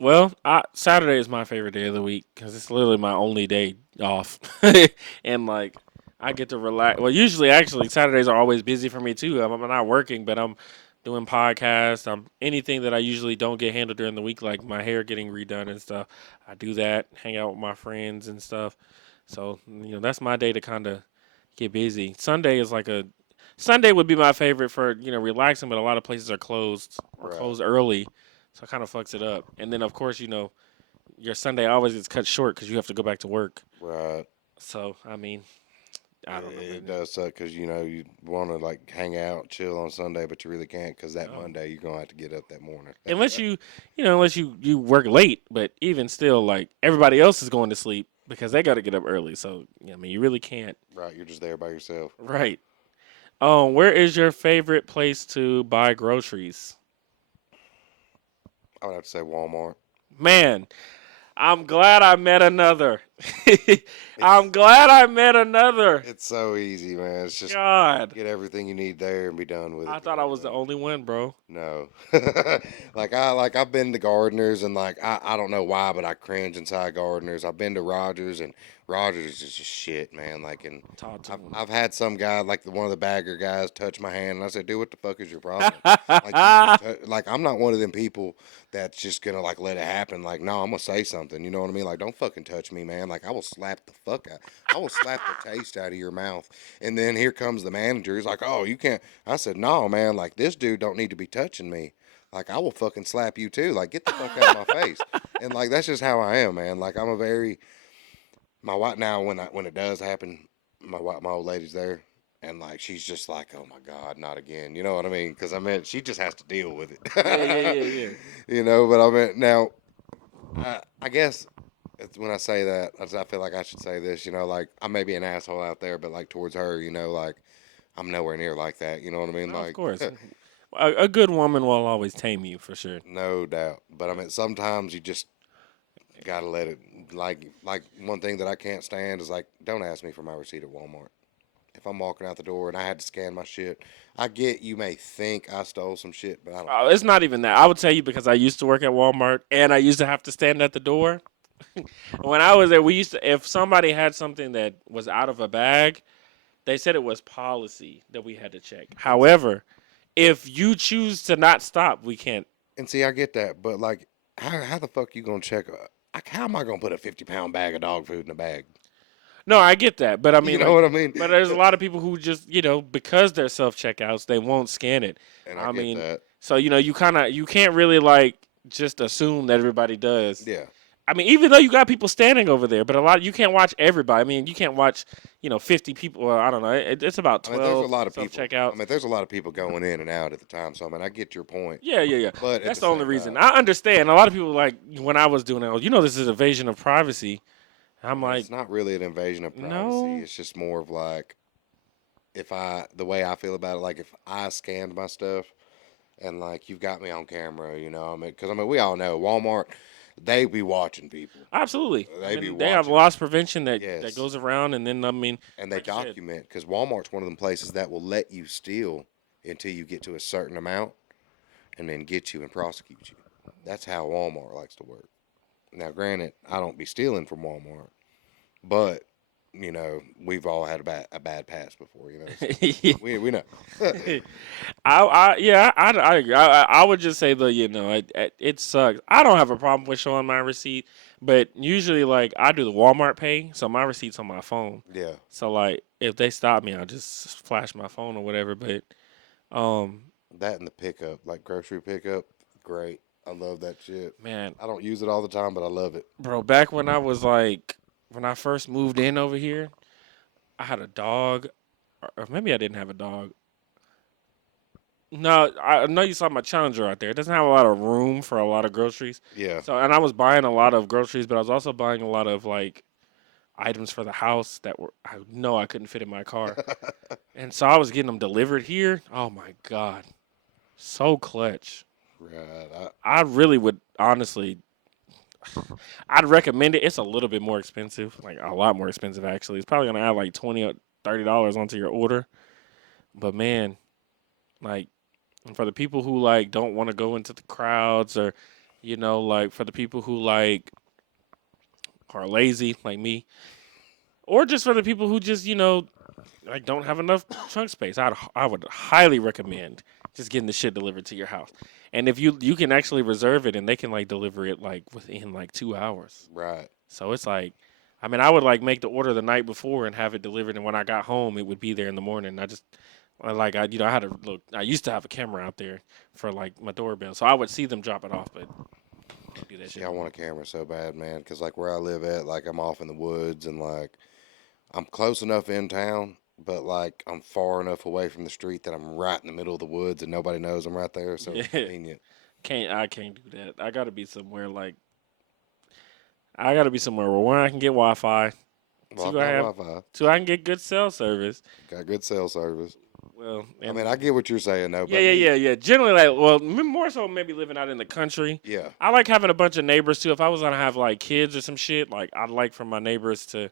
Well, Saturday is my favorite day of the week because it's literally my only day off, and like I get to relax. Well, usually, actually, Saturdays are always busy for me too. I'm not working, but I'm doing podcasts. I'm anything that I usually don't get handled during the week, like my hair getting redone and stuff. I do that, hang out with my friends and stuff. So that's my day to kind of get busy. Sunday would be my favorite for relaxing, but a lot of places are closed or Right. closed early, so it kind of fucks it up. And then of course your Sunday always gets cut short because you have to go back to work. Right. So I mean, I don't know, It man. does suck because you want to like hang out, chill on Sunday, but you really can't because that No. Monday you're gonna have to get up that morning. Unless you work late, but even still, like everybody else is going to sleep because they got to get up early. So I mean, you really can't. Right. You're just there by yourself. Right. Where is your favorite place to buy groceries? I would have to say Walmart. Man, I'm glad I met another. I'm It's glad I met another. it's so easy, man. It's just God, get everything you need there and be done with I it. thought I was the only one, bro. No. I've been to Gardeners and I don't know why, but I cringe inside Gardeners. I've been to Rogers and Rogers is just shit, man. Like and Talk to him. I've had some guy like one of the bagger guys touch my hand and I said, dude, what the fuck is your problem? Like you just like I'm not one of them people that's just gonna like let it happen. Like no, I'm gonna say something. You know what I mean? Like don't fucking touch me, man. Like I will slap the fuck out. I will slap the taste out of your mouth. And then here comes the manager. He's like, oh, you can't. I said, no, man. Like this dude don't need to be touching me. Like I will fucking slap you too. Like get the fuck out of my face. And like that's just how I am, man. Like I'm a very my wife now when it does happen, my old lady's there. And like she's just like, oh my God, not again. You know what I mean? Because I mean, she just has to deal with Yeah, yeah, it. yeah, yeah. But I mean, now I guess when I say that, I feel like I should say this. Like I may be an asshole out there, but like towards her, like I'm nowhere near like that. You know what I mean? No, of Like course. A good woman will always tame you for sure. no doubt. But I mean, sometimes you just gotta let it. Like one thing that I can't stand is like, don't ask me for my receipt at Walmart. If I'm walking out the door and I had to scan my shit, I get you may think I stole some shit, but I don't. It's not even that. I would tell you because I used to work at Walmart and I used to have to stand at the door. When I was there, we used to, if somebody had something that was out of a bag, they said it was policy that we had to check. And, However, if you choose to not stop, we can't. and see, I get that, but like, how the fuck you gonna check? How am I gonna put a 50-pound bag of dog food in a bag? No, I get that, but I You mean, know like, what I mean? but there's a lot of people who just, because they're self checkouts, they won't scan it. And I I get mean, that. so you can't really like just assume that everybody does. Yeah. I mean, even though you got people standing over there, but you can't watch everybody. I mean, you can't watch 50 people. Well, I don't know. It's about I mean, there's a 12 lot of self people. I checkouts. mean, there's a lot of people going in and out at the time. So I mean, I get your point, Yeah, yeah, yeah. but at That's the the only same reason. time, I understand. A lot of people like when I was doing it. This is invasion of privacy. I I'm mean, like, it's not really an invasion of privacy. no. It's just more of like the way I feel about it. Like if I scanned my stuff and like you've got me on camera, I mean, because I mean, we all know Walmart, they be watching people. Absolutely. I They be mean, they have watching. loss prevention that Yes, goes around, and then I mean, and they like you said, document because Walmart's one of them places that will let you steal until you get to a certain amount and then get you and prosecute you. That's how Walmart likes to work. Now, granted, I don't be stealing from Walmart, but we've all had a bad past before, so we know. I would just say though, it sucks. I don't have a problem with showing my receipt, but usually like I do the Walmart pay, so my receipt's on my phone. Yeah, So like if they stop me, I'll just flash my phone or whatever. But um, that and the pickup, like grocery pickup, great. I love that shit. man, I don't use it all the time, but I love it. bro, back when I was like when I first moved in over here, I had a dog, or maybe I didn't have a dog. No, I know you saw my Challenger out there. It doesn't have a lot of room for a lot of groceries. Yeah, So, and I was buying a lot of groceries, but I was also buying a lot of like items for the house that I know I couldn't fit in my car. And so I was getting them delivered here. Oh my god, so clutch. right. I really would honestly, I'd recommend it. It's a little bit more expensive, like a lot more expensive actually. It's probably gonna add like $20 or $30 onto your order. But man, like and for the people who like don't want to go into the crowds or like for the people who like are lazy like me or just for the people who just like don't have enough trunk space, I would highly recommend just getting the shit delivered to your house. And if you can actually reserve it and they can like deliver it like within like 2 hours. Right. So it's like I mean I would like make the order the night before and have it delivered and when I got home it would be there in the morning. I had to look. I used to have a camera out there for like my doorbell, so I would see them drop it off, but can't do that See, shit I no want more. a camera so bad, man, because like where I live at, like I'm off in the woods and like I'm close enough in town, but like I'm far enough away from the street that I'm right in the middle of the woods and nobody knows I'm right there, so it's Yeah, convenient. I can't do that. I gotta be somewhere where one I can get Wi-Fi, Well, I've two I got have, Wi-Fi, two I can get good cell service. got good cell service. Well, I mean, and I get what you're saying though, yeah, but yeah, me, yeah, yeah. Generally, like, well, more so maybe living out in the country. yeah, I like having a bunch of neighbors too. If I was gonna have like kids or some shit, like I'd like for my neighbors to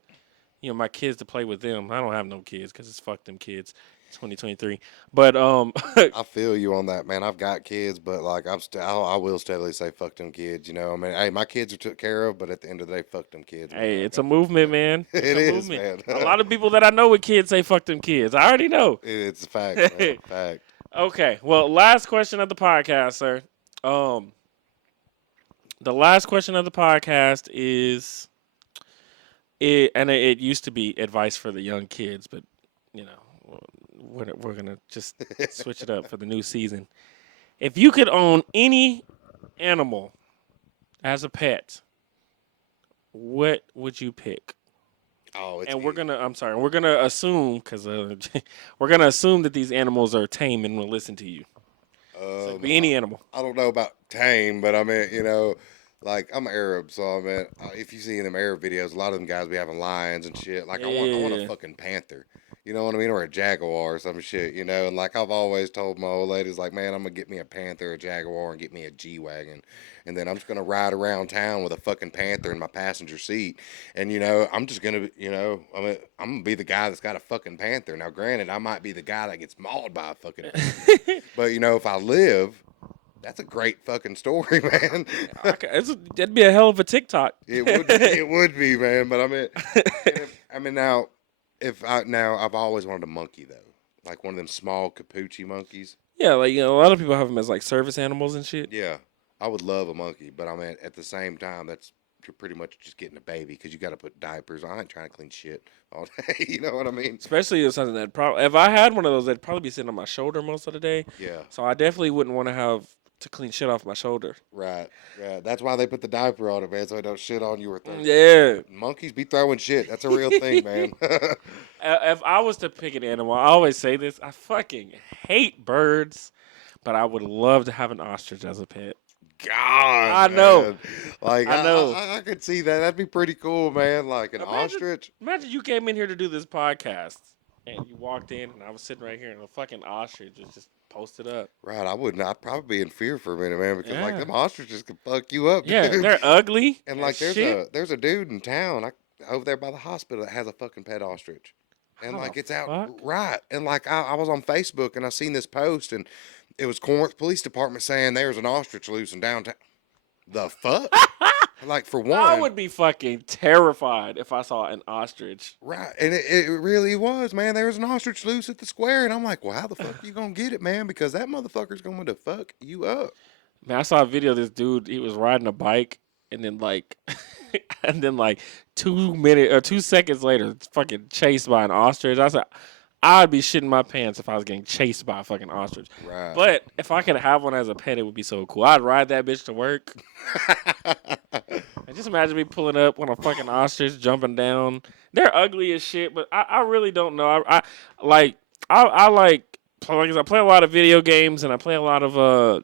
my kids to play with them. I don't have no kids because it's fuck them kids. 2023. But I feel you on that, man. I've got kids, but like I will steadily say fuck them kids. I mean, hey, my kids are took care of, but at the end of the day, fuck them kids, man. hey, I it's a got movement, man. It's it a is, movement. man. A lot of people that I know with kids say fuck them kids. I already know. It's a fact, man. Fact. Okay. Well, last question of the podcast, sir. Um, the last question of the podcast is it used to be advice for the young kids, but you know, we're gonna just switch it up for the new season. If you could own any animal as a pet, what would you pick? Oh, it's And we're easy. gonna, I'm sorry, we're gonna assume because we're gonna assume that these animals are tame and will listen to you. So it could be I, any animal. I don't know about tame, but I mean, like I'm Arab, so I mean, if you see in them Arab videos, a lot of them guys be having lions and shit. Like I want a Yeah, fucking panther. You know what I mean, or a jaguar or some shit. And like I've always told my old ladies, like, man, I'm gonna get me a panther, a jaguar, and get me a G wagon, and then I'm just gonna ride around town with a fucking panther in my passenger seat, and I'm just gonna, I'm gonna be the guy that's got a fucking panther. Now, granted, I might be the guy that gets mauled by a fucking panther, but if I live, that's a great fucking story, man. that'd be a hell of a TikTok. It would be, man. But I mean, and I mean now, if I now I've always wanted a monkey though, like one of them small capuchin monkeys. Yeah, like a lot of people have them as like service animals and shit. Yeah, I would love a monkey, but I mean at the same time, you're pretty much just getting a baby because you got to put diapers. I ain't trying to clean shit all day. You know what I mean? Especially if if I had one of those, they'd probably be sitting on my shoulder most of the day. Yeah, So I definitely wouldn't want to have to clean shit off my shoulder. Right. That's why they put the diaper on it, man, so it don't shit on you or throw. Yeah. Monkeys be throwing shit. That's a real thing, man. If I was to pick an animal, I always say this: I fucking hate birds, but I would love to have an ostrich as a pet. God, I know. man. Like I know. I could see that. That'd be pretty cool, man. Like an Imagine- ostrich. Imagine you came in here to do this podcast, and you walked in, and I was sitting right here, and a fucking ostrich was just posted up. Right, I wouldn't. I'd probably be in fear for a minute, man, because like Yeah. them ostriches can fuck you up. Yeah, dude. they're ugly. And like as there's shit. a dude in town over there by the hospital that has a fucking pet ostrich. And How like the it's out fuck? right. And like I was on Facebook and I seen this post and it was Corinth Police Department saying there's an ostrich loose in downtown. The fuck? Like for one, I would be fucking terrified if I saw an ostrich. right. And it really was, man. There was an ostrich loose at the square, and I'm like, well, how the fuck are you gonna get it, man? Because that motherfucker's going to fuck you up. Man, I saw a video of this dude. He was riding a bike, and then like, and then like 2 minutes or 2 seconds later, fucking chased by an ostrich. I said, I'd be shitting my pants if I was getting chased by a fucking ostrich. Right. But if I could have one as a pet, it would be so cool. I'd ride that bitch to work. And just imagine me pulling up on a fucking ostrich jumping down. They're ugly as shit, but I really don't know. I like I play a lot of video games and I play a lot of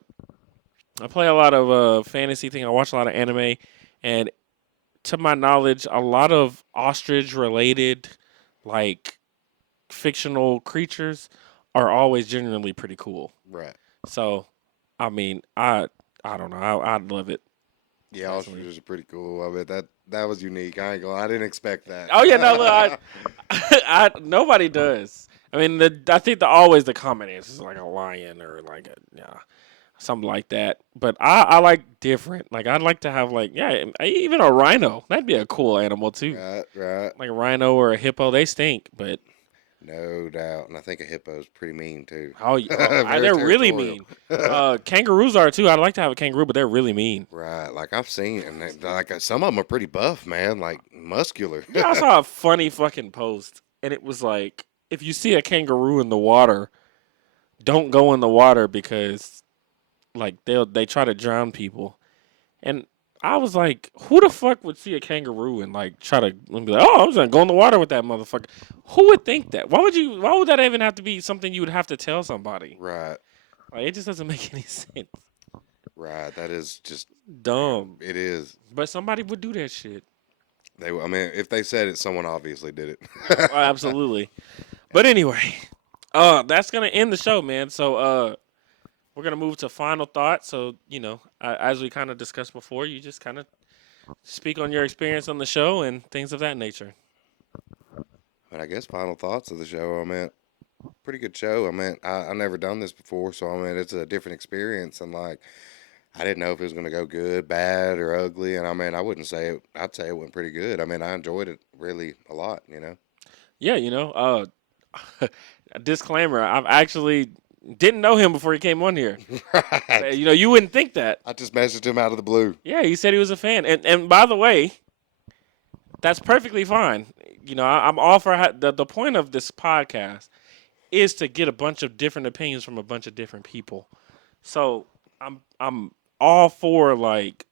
fantasy thing. I watch a lot of anime, and to my knowledge, a lot of ostrich related like fictional creatures are always genuinely pretty cool. Right. So, I mean, I don't know. I'd love it. Yeah, Personally. ostriches are pretty cool. I mean that was unique. I ain't gonna. I didn't expect that. Oh yeah, no, look, nobody does. I mean, I think always the comment is like a lion or like something like that. But I like different. Like I'd like to have like even a rhino. That'd be a cool animal too. Right. Like a rhino or a hippo. They stink, but No doubt. And I think a hippo's pretty mean too. they're Very really territorial. mean. Kangaroos are too. I'd like to have a kangaroo, but they're really mean. Right. Like I've seen, and like some of them are pretty buff, man. Like muscular. Yeah, I saw a funny fucking post, and it was like, if you see a kangaroo in the water, don't go in the water because, like, they try to drown people. And I was like, who the fuck would see a kangaroo and like try to be like, oh, I'm just gonna go in the water with that motherfucker? Who would think that? Why would that even have to be something you would have to tell somebody? Right. Like, it just doesn't make any sense. Right. That is just Dumb. it is. But somebody would do that shit. I mean, if they said it, someone obviously did it. Oh, absolutely. But anyway, that's gonna end the show, man. So we're gonna move to final thoughts. So as we kind of discussed before, you just kind of speak on your experience on the show and things of that nature. But I guess final thoughts of the show. I mean, pretty good show. I mean, I never done this before, so I mean, it's a different experience, and like, I didn't know if it was gonna go good, bad, or ugly. And I mean, I wouldn't say it. I'd say it went pretty good. I mean, I enjoyed it really a lot. Yeah, a disclaimer: I've actually didn't know him before he came on here. Right. You wouldn't think that. I just messaged him out of the blue. Yeah, he said he was a fan, and by the way, that's perfectly fine. I'm all for the point of this podcast is to get a bunch of different opinions from a bunch of different people. So I'm all for like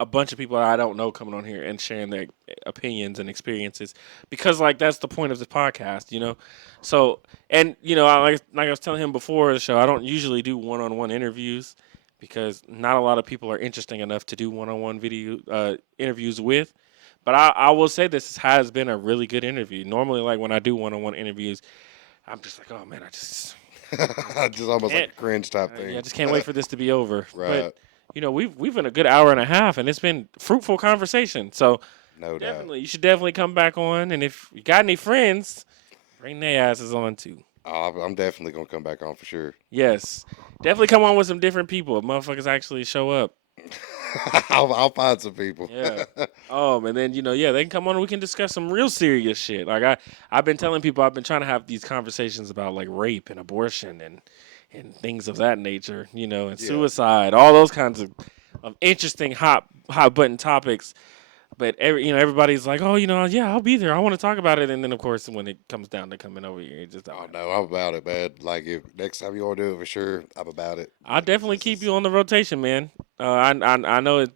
a bunch of people that I don't know coming on here and sharing their opinions and experiences, because like that's the point of this podcast. So and like I was telling him before the show, I don't usually do one-on-one interviews because not a lot of people are interesting enough to do one-on-one video interviews with. But I will say this has been a really good interview. Normally, like when I do one-on-one interviews, I'm just like, oh man, I just almost like a cringe type thing. I just can't wait for this to be over. Right. But we've been a good hour and a half, and it's been fruitful conversation. So No doubt. definitely, you should definitely come back on. And if you got any friends, bring their asses on too. Oh, I'm definitely gonna come back on for sure. Yes, definitely come on with some different people. If motherfuckers actually show up. I'll find some people. Yeah. And then they can come on and we can discuss some real serious shit. Like I've been telling people, I've been trying to have these conversations about like rape and abortion and things of that nature, and suicide, all those kinds of interesting hot button topics. But everybody's like, oh, yeah, I'll be there. I want to talk about it. And then of course, when it comes down to coming over here, it just don't Oh happen. no, I'm about it, man. Like if next time you want to do it for sure, I'm about it. I'll Like definitely this keep is you on the rotation, man. I know it.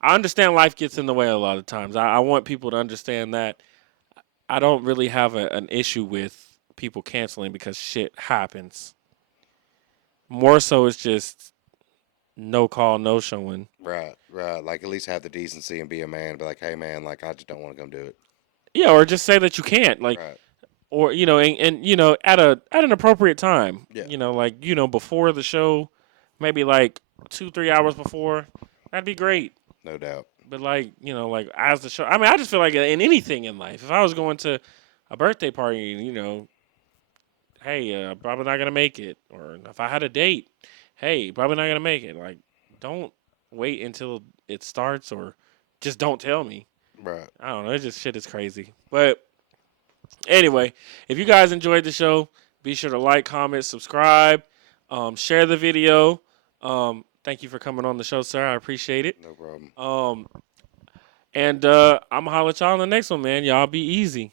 I understand life gets in the way a lot of times. I want people to understand that I don't really have an issue with people canceling because shit happens. More so, it's just no call, no showing. right, right. Like at least have the decency and be a man. Be like, hey man, like I just don't want to come do it. Yeah, or just say that you can't, like, Right. or and at an appropriate time. Yeah. Like before the show, maybe like 2-3 hours before. That'd be great. No doubt. But like like as the show, I mean, I just feel like in anything in life, if I was going to a birthday party, hey, probably not gonna make it. Or if I had a date, hey, probably not gonna make it. Like, don't wait until it starts, or just don't tell me. Right. I don't know. It just shit is crazy. But anyway, if you guys enjoyed the show, be sure to like, comment, subscribe, share the video. Thank you for coming on the show, sir. I appreciate it. No problem. And I'm gonna holler at y'all on the next one, man. Y'all be easy.